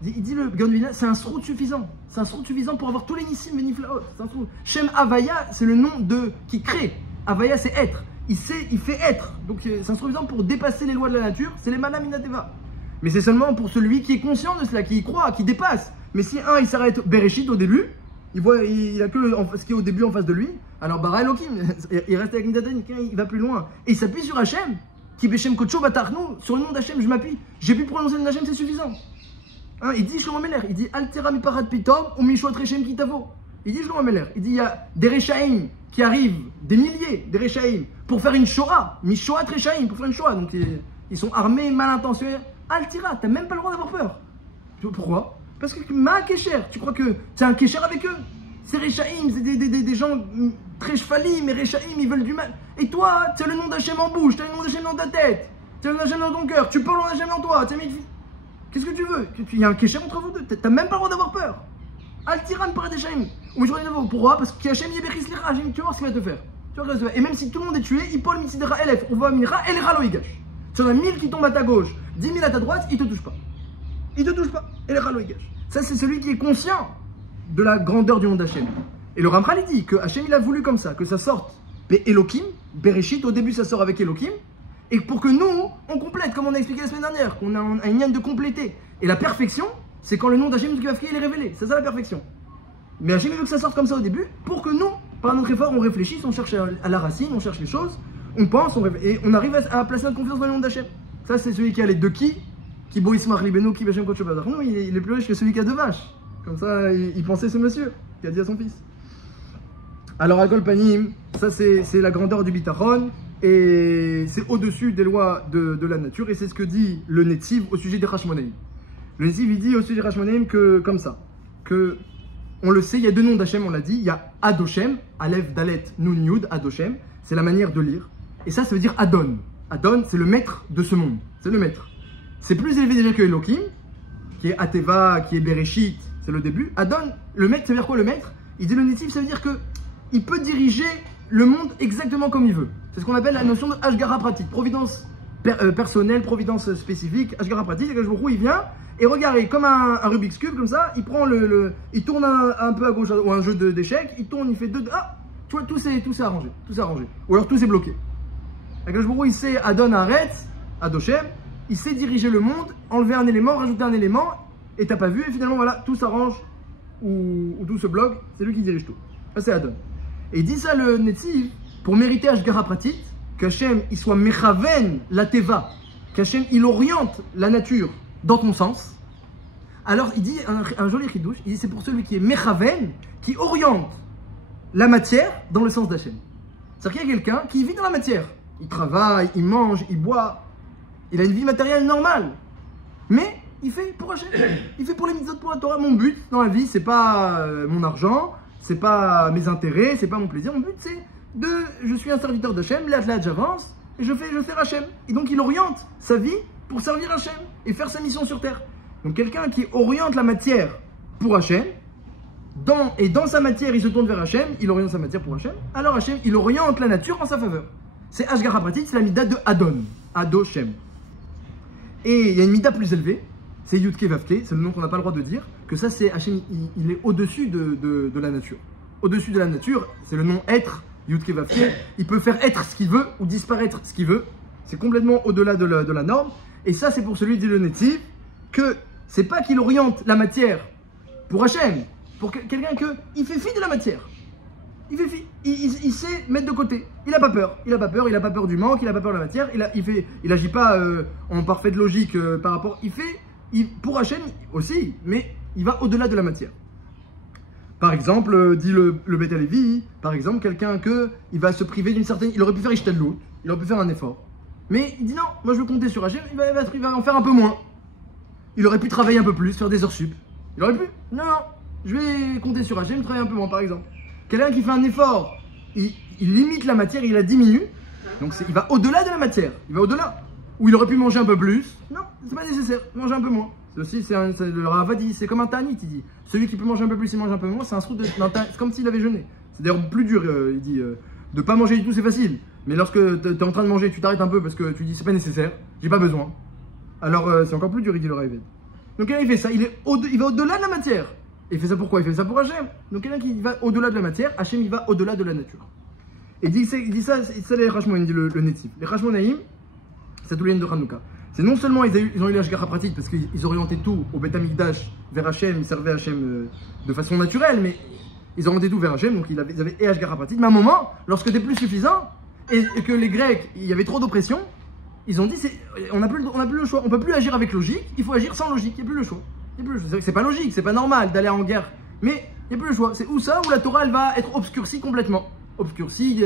Il dit le Gaon de Vilna, c'est un srout suffisant. C'est un srout suffisant pour avoir tous les nissim et niflaot. Shem Havaya, c'est le nom qui crée. Havaya, c'est être. Il fait être. Donc c'est un srout suffisant pour dépasser les lois de la nature. C'est les manam inateva. Mais c'est seulement pour celui qui est conscient de cela, qui y croit, qui dépasse. Mais si il s'arrête Bereshit au début, il a que ce qui est au début en face de lui. Alors Bara Elohim, il reste avec Midatadin, il va plus loin. Et il s'appuie sur Hachem, qui Beshem Kocho Batarnou, sur le nom d'Hachem, je m'appuie. J'ai pu prononcer le nom d'Hachem, c'est suffisant. Il dit Shlomo Meler, il dit Altera mi parat pitom ou mishot rechem kitavo. Il dit Shlomo Meler, il dit il y a des Rechaim qui arrivent, des milliers de Rechaim, pour faire une Shoah, Mishoat Rechaim, pour faire une Shoah. Donc ils sont armés, mal intentionnés. Altira, t'as même pas le droit d'avoir peur. Pourquoi? Parce que Ma Kesher, tu crois que tu as un Kesher avec eux? Ces Rechaim, c'est des gens très chevalis, mais Rechaim, ils veulent du mal. Et toi, tu as le nom d'Hachem en bouche, tu as le nom d'Hachem dans ta tête, tu as le nom d'Hachem dans ton cœur, tu parles le nom d'Hachem dans toi, tu as mis. Qu'est-ce que tu veux? Il y a un Kesher entre vous deux. T'as même pas le droit d'avoir peur. Altiran par des Hachem. Pourquoi? Parce que Hachem Yebechis Lera. Tu vas voir ce qu'il va te faire. Et même si tout le monde est tué, il parle Mitsidera Elef. On va Mira Elera Loigash. Si on a 1000 qui tombent à ta gauche, 10 000 à ta droite, il te touche pas. Il te touche pas. Elera Loigash. Ça, c'est celui qui est conscient de la grandeur du nom d'Hachem. Et le Ramchal, il dit que Hachem, il a voulu comme ça, que ça sorte. Elohim, Bereshit, au début, ça sort avec Elohim. Et pour que nous, on complète, comme on a expliqué la semaine dernière, qu'on a un lien de compléter. Et la perfection, c'est quand le nom d'Hachem Yudkevavke il est révélé. C'est ça la perfection. Mais Hachem veut que ça sorte comme ça au début pour que nous, par notre effort, on réfléchisse, on cherche à la racine, on cherche les choses, on pense, et on arrive à placer notre confiance dans le nom d'Hachem. Ça, c'est celui qui a les deux qui Boismar Libeno, qui Bachem Kochobadar. Non, il est plus riche que celui qui a deux vaches. Comme ça, il pensait ce monsieur qui a dit à son fils. Alors, Al Kol Panim, ça c'est la grandeur du bitachon et c'est au-dessus des lois de la nature et c'est ce que dit le Netziv au sujet des Hashmonaïm. Le Netziv il dit au sujet des Hashmonaïm que comme ça, que on le sait, il y a deux noms d'Hachem, on l'a dit, il y a Adoshem, Aleph, Dalet, Nun, Yud, Adoshem, c'est la manière de lire et ça veut dire Adon. Adon, c'est le maître de ce monde, c'est le maître. C'est plus élevé déjà que Elohim, qui est Ateva, qui est Bereshit, c'est le début. Adon, le maître, ça veut dire quoi le maître? Il dit le Netziv, ça veut dire que il peut diriger le monde exactement comme il veut. C'est ce qu'on appelle la notion de Hashgara pratique, providence personnelle, providence spécifique. Hashgara pratique, c'est que il vient et regardez, comme un Rubik's Cube, comme ça, il prend il tourne un peu à gauche, ou un jeu d'échecs, il tourne, il fait deux. Ah, tu vois, tout s'est arrangé, Ou alors tout s'est bloqué. Akashbourou, il sait Adon Aretz, Adoshem, il sait diriger le monde, enlever un élément, rajouter un élément, et t'as pas vu, et finalement voilà, tout s'arrange, ou tout se bloque, c'est lui qui dirige tout. Ça c'est Adon. Et il dit ça le Netziv, pour mériter Hashgara Pratit, qu'Hachem il soit mechaven la teva, qu'Hachem il oriente la nature dans ton sens. Alors il dit un joli chidouche, il dit c'est pour celui qui est mechaven, qui oriente la matière dans le sens d'Hachem. C'est-à-dire qu'il y a quelqu'un qui vit dans la matière. Il travaille, il mange, il boit, il a une vie matérielle normale. Mais il fait pour Hachem, il fait pour les mitzvot, pour la Torah. Mon but dans la vie, c'est pas mon argent, c'est pas mes intérêts, c'est pas mon plaisir. Mon but, c'est je suis un serviteur d'Hachem, là j'avance, et je fais Hachem. Et donc il oriente sa vie pour servir Hachem et faire sa mission sur terre. Donc quelqu'un qui oriente la matière pour Hachem, dans sa matière il se tourne vers Hachem, il oriente sa matière pour Hachem, alors Hachem il oriente la nature en sa faveur. C'est Hashgara Pratit, c'est la mida de Adon, Adoshem. Et il y a une mida plus élevée, c'est Yudkevavke, c'est le nom qu'on n'a pas le droit de dire, que ça c'est Hachem, il est au-dessus de la nature. Au-dessus de la nature, c'est le nom être, Yudkevavke, il peut faire être ce qu'il veut ou disparaître ce qu'il veut, c'est complètement au-delà de la norme. Et ça c'est pour celui dit le Netziv, que c'est pas qu'il oriente la matière pour Hachem, pour quelqu'un il fait fi de la matière. Il fait fi, il sait mettre de côté. Il n'a pas peur, il n'a pas peur du manque, il n'a pas peur de la matière, il agit pas en parfaite logique par rapport. Pour Hachem aussi, mais il va au-delà de la matière. Par exemple, dit le Beth Alevi, par exemple, quelqu'un il va se priver d'une certaine. Il aurait pu faire Ishtadlut, il aurait pu faire un effort. Mais il dit non, moi je veux compter sur Hachem, il va en faire un peu moins. Il aurait pu travailler un peu plus, faire des heures sup. Il aurait pu. Non, je vais compter sur Hachem, travailler un peu moins par exemple. Quelqu'un qui fait un effort, il limite la matière, il la diminue, donc il va au-delà de la matière, il va au-delà. Ou il aurait pu manger un peu plus, non, c'est pas nécessaire, manger un peu moins. C'est aussi, le Rava dit, c'est comme un Tanit, il dit. Celui qui peut manger un peu plus et manger un peu moins, c'est un srout c'est comme s'il avait jeûné. C'est d'ailleurs plus dur, il dit, de pas manger du tout c'est facile. Mais lorsque tu es en train de manger, tu t'arrêtes un peu parce que tu dis c'est pas nécessaire, j'ai pas besoin. Alors c'est encore plus dur, il dit le Rava. Donc il fait ça, il va au-delà de la matière. Et il fait ça pourquoi? Il fait ça pour Hachem. Donc quelqu'un qui va au-delà de la matière, Hachem il va au-delà de la nature. Et il dit ça les Hashmonaïm, dit le Netziv. Les Hashmonaïm, c'est tout le de Hanouka. C'est non seulement ils ont eu l'Hashgara pratique parce qu'ils orientaient tout au Beth Amikdash vers Hachem, ils servaient Hachem de façon naturelle, mais ils orientaient tout vers Hachem, donc ils avaient et Hashgara pratique. Mais à un moment, lorsque c'était plus suffisant et que les Grecs, il y avait trop d'oppression, ils ont dit on n'a plus le choix, on peut plus agir avec logique, il faut agir sans logique, il n'y a plus le choix. C'est pas logique, c'est pas normal d'aller en guerre, mais il n'y a plus le choix. C'est ou ça, ou la Torah elle va être obscurcie complètement, obscurcie,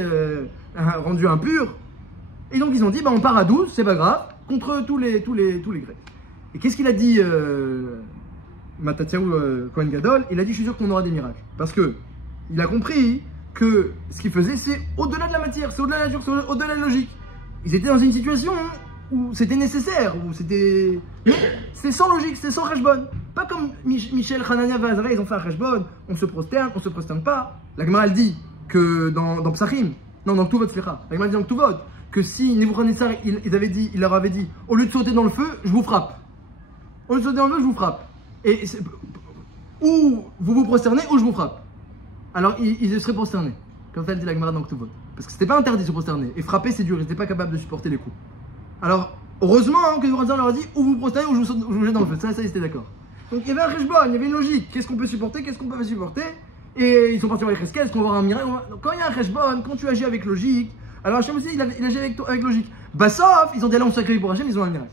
rendue impure. Et donc ils ont dit, on part à 12, c'est pas grave, contre tous les Grecs. Et qu'est-ce qu'il a dit Matatiaou Kohen Gadol? Il a dit, je suis sûr qu'on aura des miracles. Parce que il a compris que ce qu'il faisait, c'est au-delà de la matière, c'est au-delà de la nature, c'est au-delà de la logique. Ils étaient dans une situation où c'était nécessaire, où c'était sans logique, c'était sans Reshbon. Pas comme Michel, Hanania, Azara, ils ont fait un Reshbon, on se prosterne pas. La Gemara elle dit que dans Psachim, non, dans Tuvot, la Gemara dit dans Tuvot, que si Nebuchadnezzar, il leur avait dit, au lieu de sauter dans le feu, je vous frappe. Au lieu de sauter dans le feu, je vous frappe. Et ou vous vous prosternez, ou je vous frappe. Alors ils se seraient prosternés, comme ça elle dit la Gemara dans Tuvot. Parce que c'était pas interdit de se prosterner. Et frapper, c'est dur, ils n'étaient pas capables de supporter les coups. Alors, heureusement que Nebuchadnezzar leur a dit, ou vous prosternez, ou je vous jette dans le feu. Ça, ils étaient d'accord. Donc il y avait un Reshbon, il y avait une logique. Qu'est-ce qu'on peut supporter, qu'est-ce qu'on peut pas supporter? Et ils sont partis voir les Cheskel, est-ce qu'on va avoir un miracle? Donc quand il y a un Reshbon, quand tu agis avec logique, alors Hachem aussi il agit avec logique. Bah sauf, ils ont dit là on sacrifie pour Hachem, ils ont un miracle.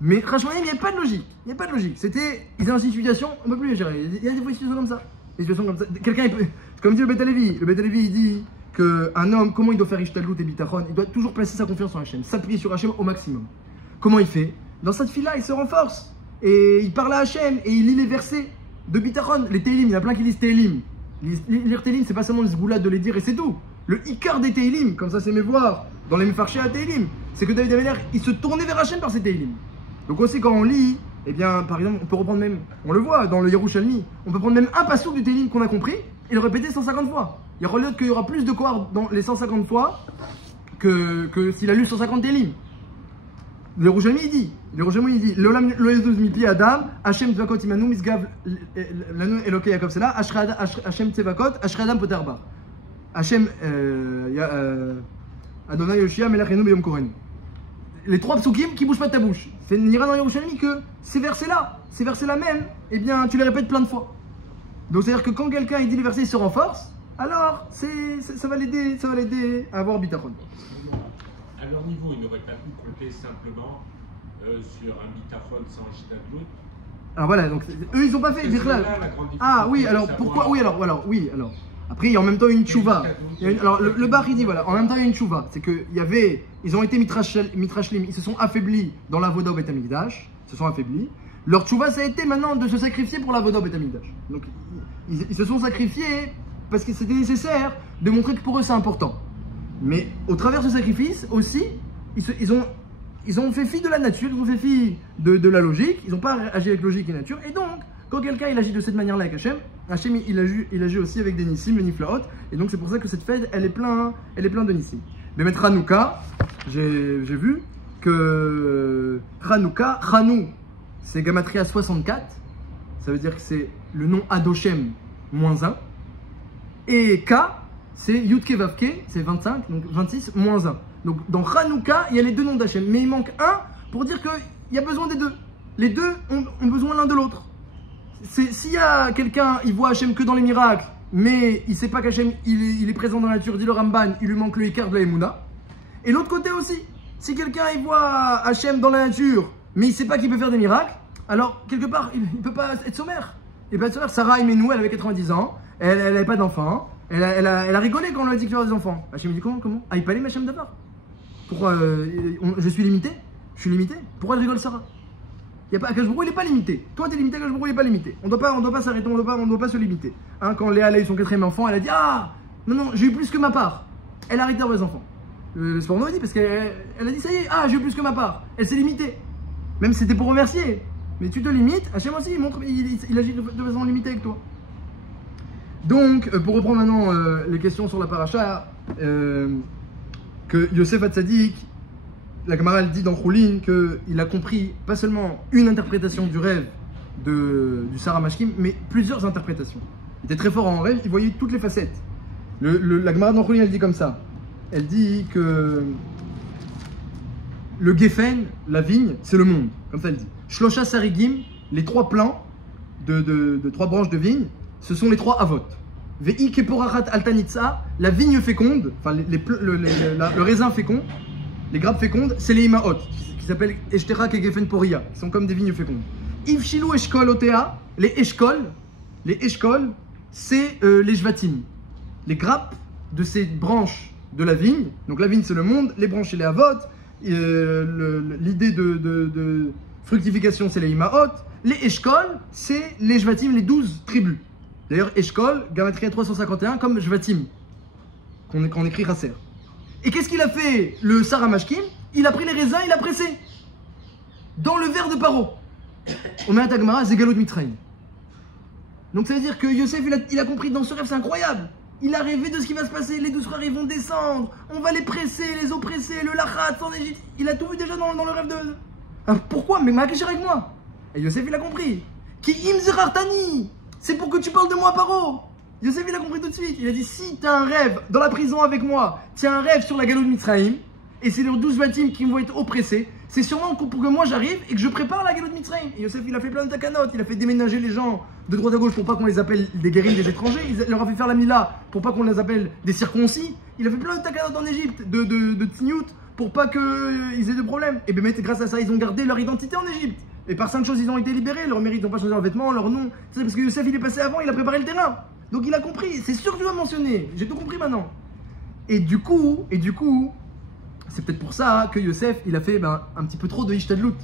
Mais franchement, il n'y a pas de logique. Il n'y a pas de logique. C'était, ils étaient dans une situation, on ne peut plus les gérer. Il y a des fois des situations comme ça. Des situations comme ça. Quelqu'un, comme dit le Beth Alevi. Le Beth Alevi, il dit qu'un homme, comment il doit faire Ishtadlut et Bitachon? Il doit toujours placer sa confiance en Hachem, s'appuyer sur Hachem au maximum. Comment il fait? Dans cette fille-là, il se renforce. Et il parle à Hachem et il lit les versets de Bitachon. Les Télim, il y en a plein qui lisent Télim. Lire Télim, c'est pas seulement le zgoula de les dire et c'est tout. Le Icar des Télim, comme ça c'est mes voix, dans les Mefarchés à Télim, c'est que David Améler, il se tournait vers Hachem par ses Télim. Donc aussi quand on lit, eh bien par exemple on peut reprendre même, on le voit dans le Yerushalmi, on peut prendre même un passouk du Télim qu'on a compris et le répéter 150 fois. Il y aura qu'il y aura plus de quoi dans les 150 fois que s'il a lu 150 Télim. Le Yerushalmi il dit, L'olam lo yezuz mipi Adam, Hashem tzvakot imanu misgav lanu Elokei Yaakov Sela, Hashem tzvakot, Ashrei Adam poter bar. Hashem Adonai Yoshia Melachenu b'yom korenu. Les trois psukim qui bougent pas de ta bouche. C'est Nira dans Yerushalmi que ces versets-là même, eh bien, tu les répètes plein de fois. Donc c'est-à-dire que quand quelqu'un il dit les versets, il se renforce, alors ça va l'aider à avoir bitachon. À leur niveau, ils n'auraient pas pu compter simplement sur un bitachon sans Ishtadlut. Alors voilà, donc eux ils ont pas fait. Ah oui, alors pourquoi? Oui, alors. Après, il y a en même temps une tchouva. Alors, le bar, il dit, voilà, en même temps, il y a une tchouva. C'est ils ont été mitrashlim, ils se sont affaiblis dans la voda au Beth Amikdash, se sont affaiblis. Leur tchouva, ça a été maintenant de se sacrifier pour la voda au Beth Amikdash. Donc, ils se sont sacrifiés parce que c'était nécessaire de montrer que pour eux, c'est important. Mais au travers de ce sacrifice, aussi, ils ont fait fi de la nature, ils ont fait fi de la logique, ils n'ont pas agi avec logique et nature, et donc, quand quelqu'un il agit de cette manière-là avec Hachem, Hachem il agit aussi avec des nissim, le niflaot, et donc c'est pour ça que cette fête elle est pleine de nissim. Mais mettre Hanouka, j'ai vu que Hanouka, Hanou, c'est Gamatria 64, ça veut dire que c'est le nom Adoshem moins 1, et K, c'est Yudke Vavke, c'est 25, donc 26 moins 1. Donc dans Hanouka, il y a les deux noms d'Hachem, mais il manque un pour dire qu'il y a besoin des deux. Les deux ont besoin l'un de l'autre. S'il y a quelqu'un, il voit Hachem que dans les miracles, mais il ne sait pas qu'Hachem il est présent dans la nature, dit le Ramban, il lui manque le Ikar de la Emouna. Et l'autre côté aussi, si quelqu'un il voit Hachem dans la nature, mais il ne sait pas qu'il peut faire des miracles, alors quelque part il ne peut pas être sommaire. Il peut être sommaire. Sarah Imenou, elle avait 90 ans, elle n'avait pas d'enfants, elle a rigolé quand on lui a dit qu'il y avait des enfants. Hachem dit comment? Ah, il parlait Hachem d'abord. Pourquoi je suis limité? Je suis limité? Pourquoi elle rigole Sarah? Akash Baruch Hu, il n'est pas limité. Toi, tu es limité, Akash Baruch Hu, il n'est pas limité. On ne doit pas s'arrêter, on ne doit pas se limiter. Hein, quand Léa a eu son 4e enfant, elle a dit ah, non, j'ai eu plus que ma part. Elle a arrêté d'avoir les enfants. Le Sporno dit parce qu'elle a dit ça y est, ah, j'ai eu plus que ma part. Elle s'est limitée. Même si c'était pour remercier. Mais tu te limites, Hachem aussi, il agit de façon limitée avec toi. Donc, pour reprendre maintenant les questions sur la paracha, que Yosef Hatzadik, la Gemara dit dans Choulin qu'il a compris pas seulement une interprétation du rêve du Sarah Mashkim, mais plusieurs interprétations. Il était très fort en rêve, il voyait toutes les facettes. La Gemara dans Choulin, elle dit comme ça. Elle dit que le Geffen, la vigne, c'est le monde. Comme ça elle dit. Shlosha Sarigim, les 3 plants de 3 branches de vigne, ce sont les 3 avot. Ve'i keporachat altanitza, la vigne féconde, enfin le raisin fécond, les grappes fécondes, c'est les imaot, qui s'appellent Eshterak et Geffen Poria, qui sont comme des vignes fécondes. Ivshilou Eshkol Otea, les Eshkol, c'est les Jvatim. Les grappes de ces branches de la vigne, donc la vigne c'est le monde, les branches c'est les Avot, l'idée de fructification c'est les imaot, les Eshkol c'est les Jvatim, les 12 tribus. D'ailleurs Eshkol, Gamatria 351, comme Jvatim, qu'on écrit Rasser. Et qu'est-ce qu'il a fait, le Sarah Mashkim? Il a pris les raisins, il a pressé dans le verre de Paro. Omer Tagmara, Zegalot Mitraïm. Donc ça veut dire que Yosef, il a compris dans ce rêve, c'est incroyable. Il a rêvé de ce qui va se passer, les 12 frères ils vont descendre, on va les presser, les oppresser, le Lachat en Égypte. Il a tout vu déjà dans le rêve de... Alors pourquoi? Mais Makishar avec moi. Et Yosef, il a compris. Ki im zerartani, c'est pour que tu parles de moi, Paro. Yosef, il a compris tout de suite. Il a dit, si tu as un rêve dans la prison avec moi, tu as un rêve sur la galoute de Mitzrayim, et c'est les 12 Vatim qui vont être oppressés, c'est sûrement pour que moi j'arrive et que je prépare la Galout Mitzrayim. Et Yosef, il a fait plein de takanot, il a fait déménager les gens de droite à gauche pour pas qu'on les appelle des guérilles des étrangers, il leur a fait faire la Mila pour pas qu'on les appelle des circoncis. Il a fait plein de takanot en Égypte, de tsniout, pour pas qu'ils aient de problèmes. Et bien, grâce à ça, ils ont gardé leur identité en Égypte. Et par 5 choses, ils ont été libérés, leur mérite, ils n'ont pas changé leurs vêtements, leur nom. C'est parce que Yosef, il est passé avant, il a préparé le terrain. Donc il a compris, c'est sûr que tu vas mentionner, j'ai tout compris maintenant. Et du coup, c'est peut-être pour ça que Yosef, il a fait un petit peu trop de Ishtadlout.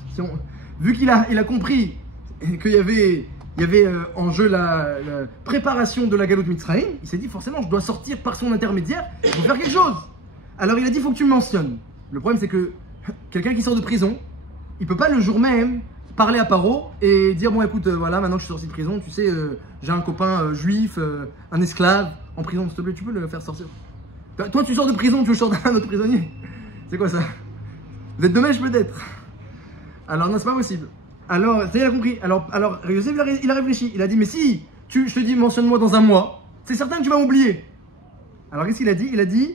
Vu qu'il a compris qu'il y avait en jeu la préparation de la Galout Mitzrayim, il s'est dit forcément, je dois sortir par son intermédiaire pour faire quelque chose. Alors il a dit, il faut que tu me mentionnes. Le problème, c'est que quelqu'un qui sort de prison, il peut pas le jour même parler à Paro et dire, bon écoute, voilà, maintenant que je suis sorti de prison, tu sais, j'ai un copain juif, un esclave en prison, s'il te plaît, tu peux le faire sortir. Toi, tu sors de prison, tu veux sortir d'un autre prisonnier. C'est quoi ça? Vous êtes de mèche peut-être? Alors non, c'est pas possible. Alors, ça y est, il a compris. Alors Yosef, il a réfléchi. Il a dit, mais si je te dis, mentionne-moi dans un mois, c'est certain que tu vas m'oublier. Alors qu'est-ce qu'il a dit? Il a dit,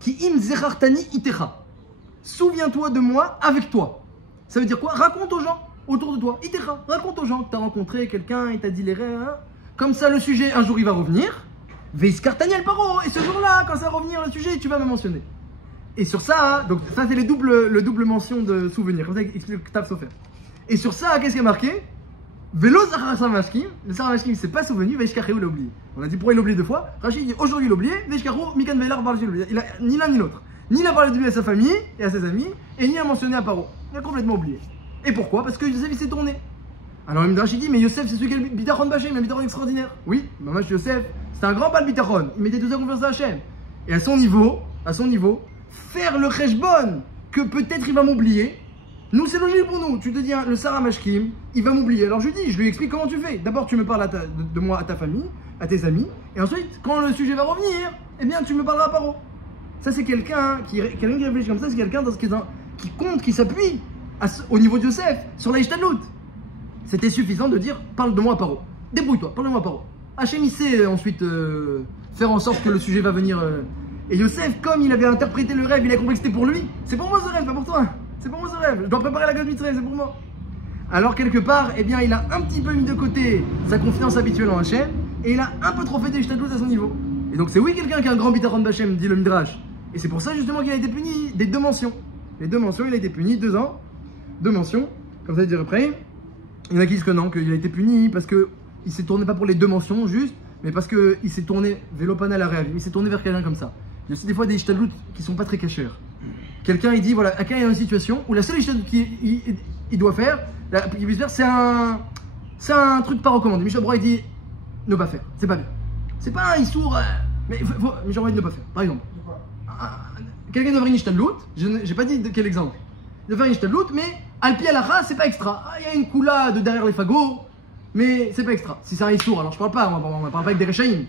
Ki im zechartani itecha. Souviens-toi de moi avec toi. Ça veut dire quoi? Raconte aux gens autour de toi. Itecha. Raconte aux gens que tu as rencontré quelqu'un, il t'a dit les rêves. Hein? Comme ça, le sujet, un jour, il va revenir. Veiskartani el paro. Et ce jour-là, quand ça va revenir le sujet, tu vas me mentionner. Et sur ça, donc ça c'est le double mention de souvenir, comme ça il explique le Tav Sofer. Et sur ça, qu'est-ce qui est marqué? Vélo Zahar Samashkim, le Zahar Samashkim s'est pas souvenu, Veishkareu l'a oublié. On a dit pourquoi il l'a oublié 2 fois. Rachid dit aujourd'hui il l'a oublié, Veishkareu, Mikan Velar Barjil l'a oublié. Il a ni l'un ni l'autre. Ni il a parlé de lui à sa famille et à ses amis, et ni a mentionné à Paro. Il a complètement oublié. Et pourquoi? Parce que Yosef il s'est tourné. Alors il Rachid dit, mais Yosef c'est celui qui a le bitachon bachem, un bitachon extraordinaire. Oui, moi Yosef, c'était un grand bal bitachon, il mettait toute sa confiance à Hachem. Et à son niveau, faire le cheshbon que peut-être il va m'oublier. Nous, c'est logique pour nous. Tu te dis, hein, le Sarah Mashkim, il va m'oublier. Alors je lui explique comment tu fais. D'abord, tu me parles de moi à ta famille, à tes amis. Et ensuite, quand le sujet va revenir, eh bien, tu me parleras à Paro. Ça, c'est quelqu'un qui réfléchit comme ça. C'est quelqu'un qui compte, qui s'appuie au niveau de Yosef sur la Ishtadlout. C'était suffisant de dire, parle de moi à Paro. Débrouille-toi, parle de moi à Paro. Hachem, il sait ensuite faire en sorte que le sujet va venir. Et Yosef, comme il avait interprété le rêve, il a compris que c'était pour lui. C'est pour moi ce rêve, pas pour toi. C'est pour moi ce rêve. Je dois préparer la Galout Mitzrayim, c'est pour moi. Alors quelque part, eh bien, il a un petit peu mis de côté sa confiance habituelle en Hachem et il a un peu trop fait des Ishtadlout à son niveau. Et donc c'est oui quelqu'un qui a un grand bitachon d'Hachem, dit le Midrash. Et c'est pour ça justement qu'il a été puni des 2 mentions. Les 2 mentions, il a été puni 2 ans. 2 mentions, comme ça dire après. Il y en a qui disent que non, qu'il a été puni parce qu'il ne s'est tourné pas pour les 2 mentions juste, mais parce qu'il s'est tourné vélopanel à réagir. Il s'est tourné vers quelqu'un comme ça. Il y a aussi des fois des Ishtadlout qui sont pas très cacheurs. Quelqu'un il dit voilà, quelqu'un est dans une situation où la seule Ishtadlout qu'il doit faire, qu'il puisse faire, c'est un truc pas recommandé. Michel Broy dit ne pas faire, c'est pas bien. C'est pas un issour, mais Michel Broy dit ne pas faire. Par exemple, quelqu'un doit faire une Ishtadlout, j'ai pas dit de quel exemple. Il doit faire une Ishtadlout, mais al-pi al-acha, c'est pas extra. Il y a une coula de derrière les fagots, mais c'est pas extra. Si c'est un issour, alors je parle pas, on parle pas avec des rechaïm.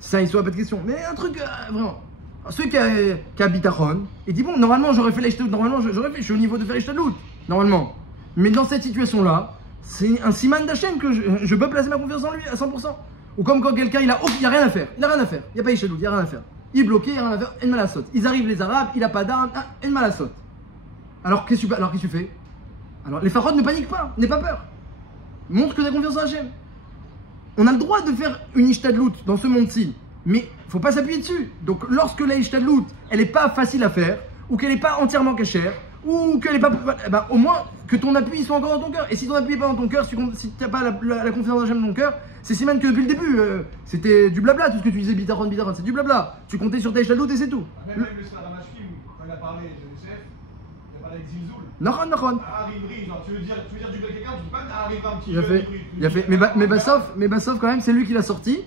Si c'est un issour, pas de question. Mais un truc vraiment. Celui qui a bitachon, il dit bon, normalement j'aurais fait l'Ishtadlout, normalement je suis au niveau de faire l'Ishtadlout, normalement. Mais dans cette situation-là, c'est un siman d'Hachem que je peux placer ma confiance en lui à 100%. Ou comme quand quelqu'un il a rien à faire, il a pas Ishtadlout, il y a rien à faire. Il est bloqué, il n'y a rien à faire, en malasot. Ils arrivent les Arabes, il a pas d'armes, en malasot. Alors qu'est-ce que tu fais? Alors les pharaons ne paniquent pas, n'aie pas peur. Montre que tu as confiance en Hachem. On a le droit de faire une Ishtadlout dans ce monde-ci. Mais il ne faut pas s'appuyer dessus. Donc lorsque la Ishtadlout, elle n'est pas facile à faire, ou qu'elle n'est pas entièrement cachère, ou qu'elle n'est pas... au moins que ton appui soit encore dans ton cœur. Et si ton appui n'est pas dans ton cœur, si tu n'as pas la confiance d'Hachem dans ton cœur, c'est si même que depuis le début, c'était du blabla, tout ce que tu disais, bitachon, c'est du blabla. Tu comptais sur ta Ishtadlout et c'est tout. Même le Saramashkim, quand il a parlé de Yosef, il a parlé avec Zilzoul. Nahon. Tu veux dire du bel quelqu'un, tu dis pas arrive un petit peu. Il a fait. Mais Bassov, quand même, c'est lui qui l'a sorti.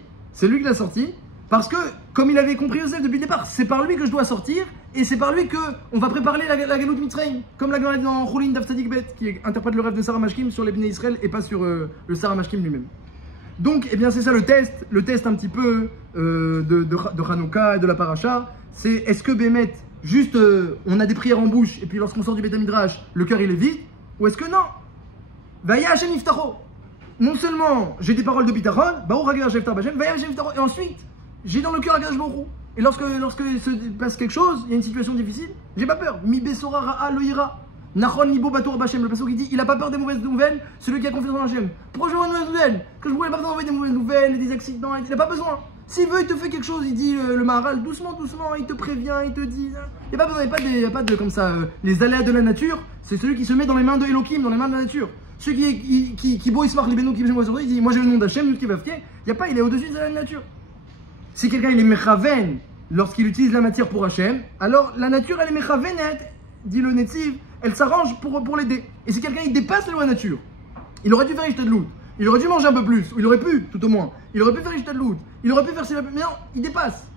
Parce que, comme il avait compris Yosef depuis le départ, c'est par lui que je dois sortir, et c'est par lui qu'on va préparer la Galout Mitzrayim. Comme la Gemara dit dans Choulin Daf Tzadik Bet, qui interprète le rêve de Sarah Mashkim sur les Bnei Israël et pas sur le Sarah Mashkim lui-même. Donc, eh bien, c'est ça le test un petit peu de Hanouka et de la Paracha. C'est est-ce que Bémet, juste on a des prières en bouche, et puis lorsqu'on sort du Beth Midrash, le cœur il est vide, ou est-ce que non? Vaya Hashem Iftacho. Non seulement j'ai des paroles de bitachon, et ensuite j'ai dans le cœur Akadosh Baruch Hu. Et lorsque il se passe quelque chose, il y a une situation difficile, j'ai pas peur. Mi besora ra'a lo ira. Nachon libo batour bachem. Le pasuk qui dit il a pas peur des mauvaises nouvelles, celui qui a confiance en Hachem. Pourquoi je vois des mauvaises nouvelles? Quand je vois, il n'a pas besoin d'envoyer des mauvaises nouvelles, des accidents, il n'a pas besoin. S'il veut, il te fait quelque chose, il dit le Maharal, doucement, doucement, il te prévient, il te dit. Il n'y a pas besoin, il n'y a pas de comme ça, les aléas de la nature, c'est celui qui se met dans les mains de Elohim, dans les mains de la nature. Celui qui beau Ismar Libeno, qui aujourd'hui, il dit moi j'ai le nom d'Hachem, qui va fier, il n'y a pas, il est au-dessus de la nature. Si quelqu'un il est mechaven lorsqu'il utilise la matière pour Hachem, alors la nature elle est mechavenet, dit le Netziv, elle s'arrange pour l'aider. Et si quelqu'un il dépasse la loi nature, il aurait dû faire Ishtadlout. Il aurait dû manger un peu plus, ou il aurait pu, tout au moins. Il aurait pu faire Ishtadlout, il aurait pu faire mais non, il dépasse.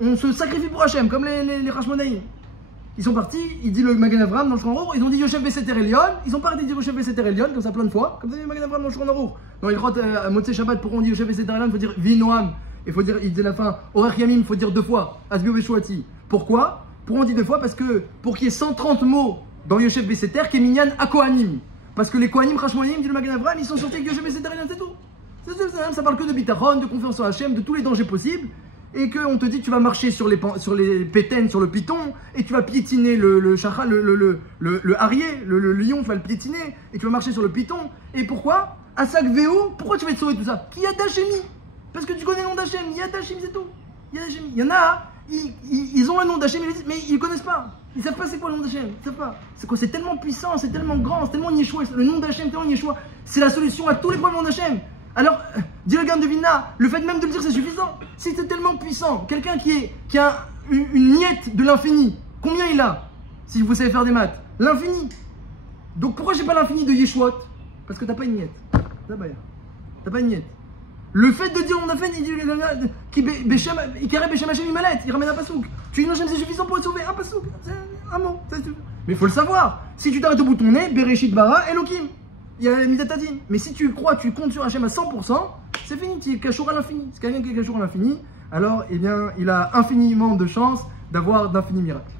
On se sacrifie pour Hachem, comme les Hashmonaïm. Ils sont partis, il dit le Magen Avraham dans le Shulchan Aruch, ils ont dit Yosef Beseter Elyon, ils sont pas arrêtés de dire Yosef Beseter Elyon, comme ça plein de fois, comme ça dit le Magen Avraham dans le Shulchan Aruch. Dans les grottes à Motzei Shabbat, pourquoi on dit Yosef Beseter Elyon, il faut dire Vinoam, il faut dire, il dit à la fin, Orach Yamim, il faut dire 2 fois, Asbio Beshuati. Pourquoi? Pourquoi on dit 2 fois? Parce que pour qu'il y ait 130 mots dans Yosef Beseter, qui est Minyan à Kohanim. Parce que les Kohanim, Hashmonaïm, dit le Magen Avraham, ils sont sortis avec Yosef Beseter Elyon, c'est tout. Ça parle que de bitachon, de confiance en Hachem, de tous les dangers possibles. Et qu'on te dit tu vas marcher sur les pétaines, sur le python, et tu vas piétiner le chachal, le harrier, le lion, tu vas le piétiner, et tu vas marcher sur le python. Et pourquoi? Asak Véo, pourquoi tu vas te sauver tout ça? Qui y a d'Hachémi? Parce que tu connais le nom d'Hachem, il y a d'Hachem, c'est tout. Il y a d'Hachem. Il y en a, ils ont le nom d'Hachem, mais ils ne connaissent pas. Ils ne savent pas c'est quoi le nom d'Hachem, ils savent pas. C'est tellement puissant, c'est tellement grand, c'est tellement Yeshua, le nom d'Hachem, tellement Yeshua, c'est la solution à tous les problèmes d'Hachem. Alors, dit le Gaon de Vilna, le fait même de le dire c'est suffisant. Si c'est tellement puissant, quelqu'un qui a une miette de l'infini, combien il a? Si vous savez faire des maths, l'infini. Donc pourquoi j'ai pas l'infini de Yeshua? Parce que t'as pas une miette. T'as pas une miette. Le fait de dire on a fait, il ramène un pasouk. Tu dis non, c'est suffisant pour être sauvé. Un pasouk, un mot. Mais il faut le savoir. Si tu t'arrêtes au bout de ton nez, Bereshit bara Elohim. Il y a la Midatadin. Mais si tu crois, tu comptes sur Hachem à 100%, c'est fini, tu es cachour à l'infini. Si quelqu'un qui est cachour à l'infini, alors eh bien, il a infiniment de chances d'avoir d'infinis miracles.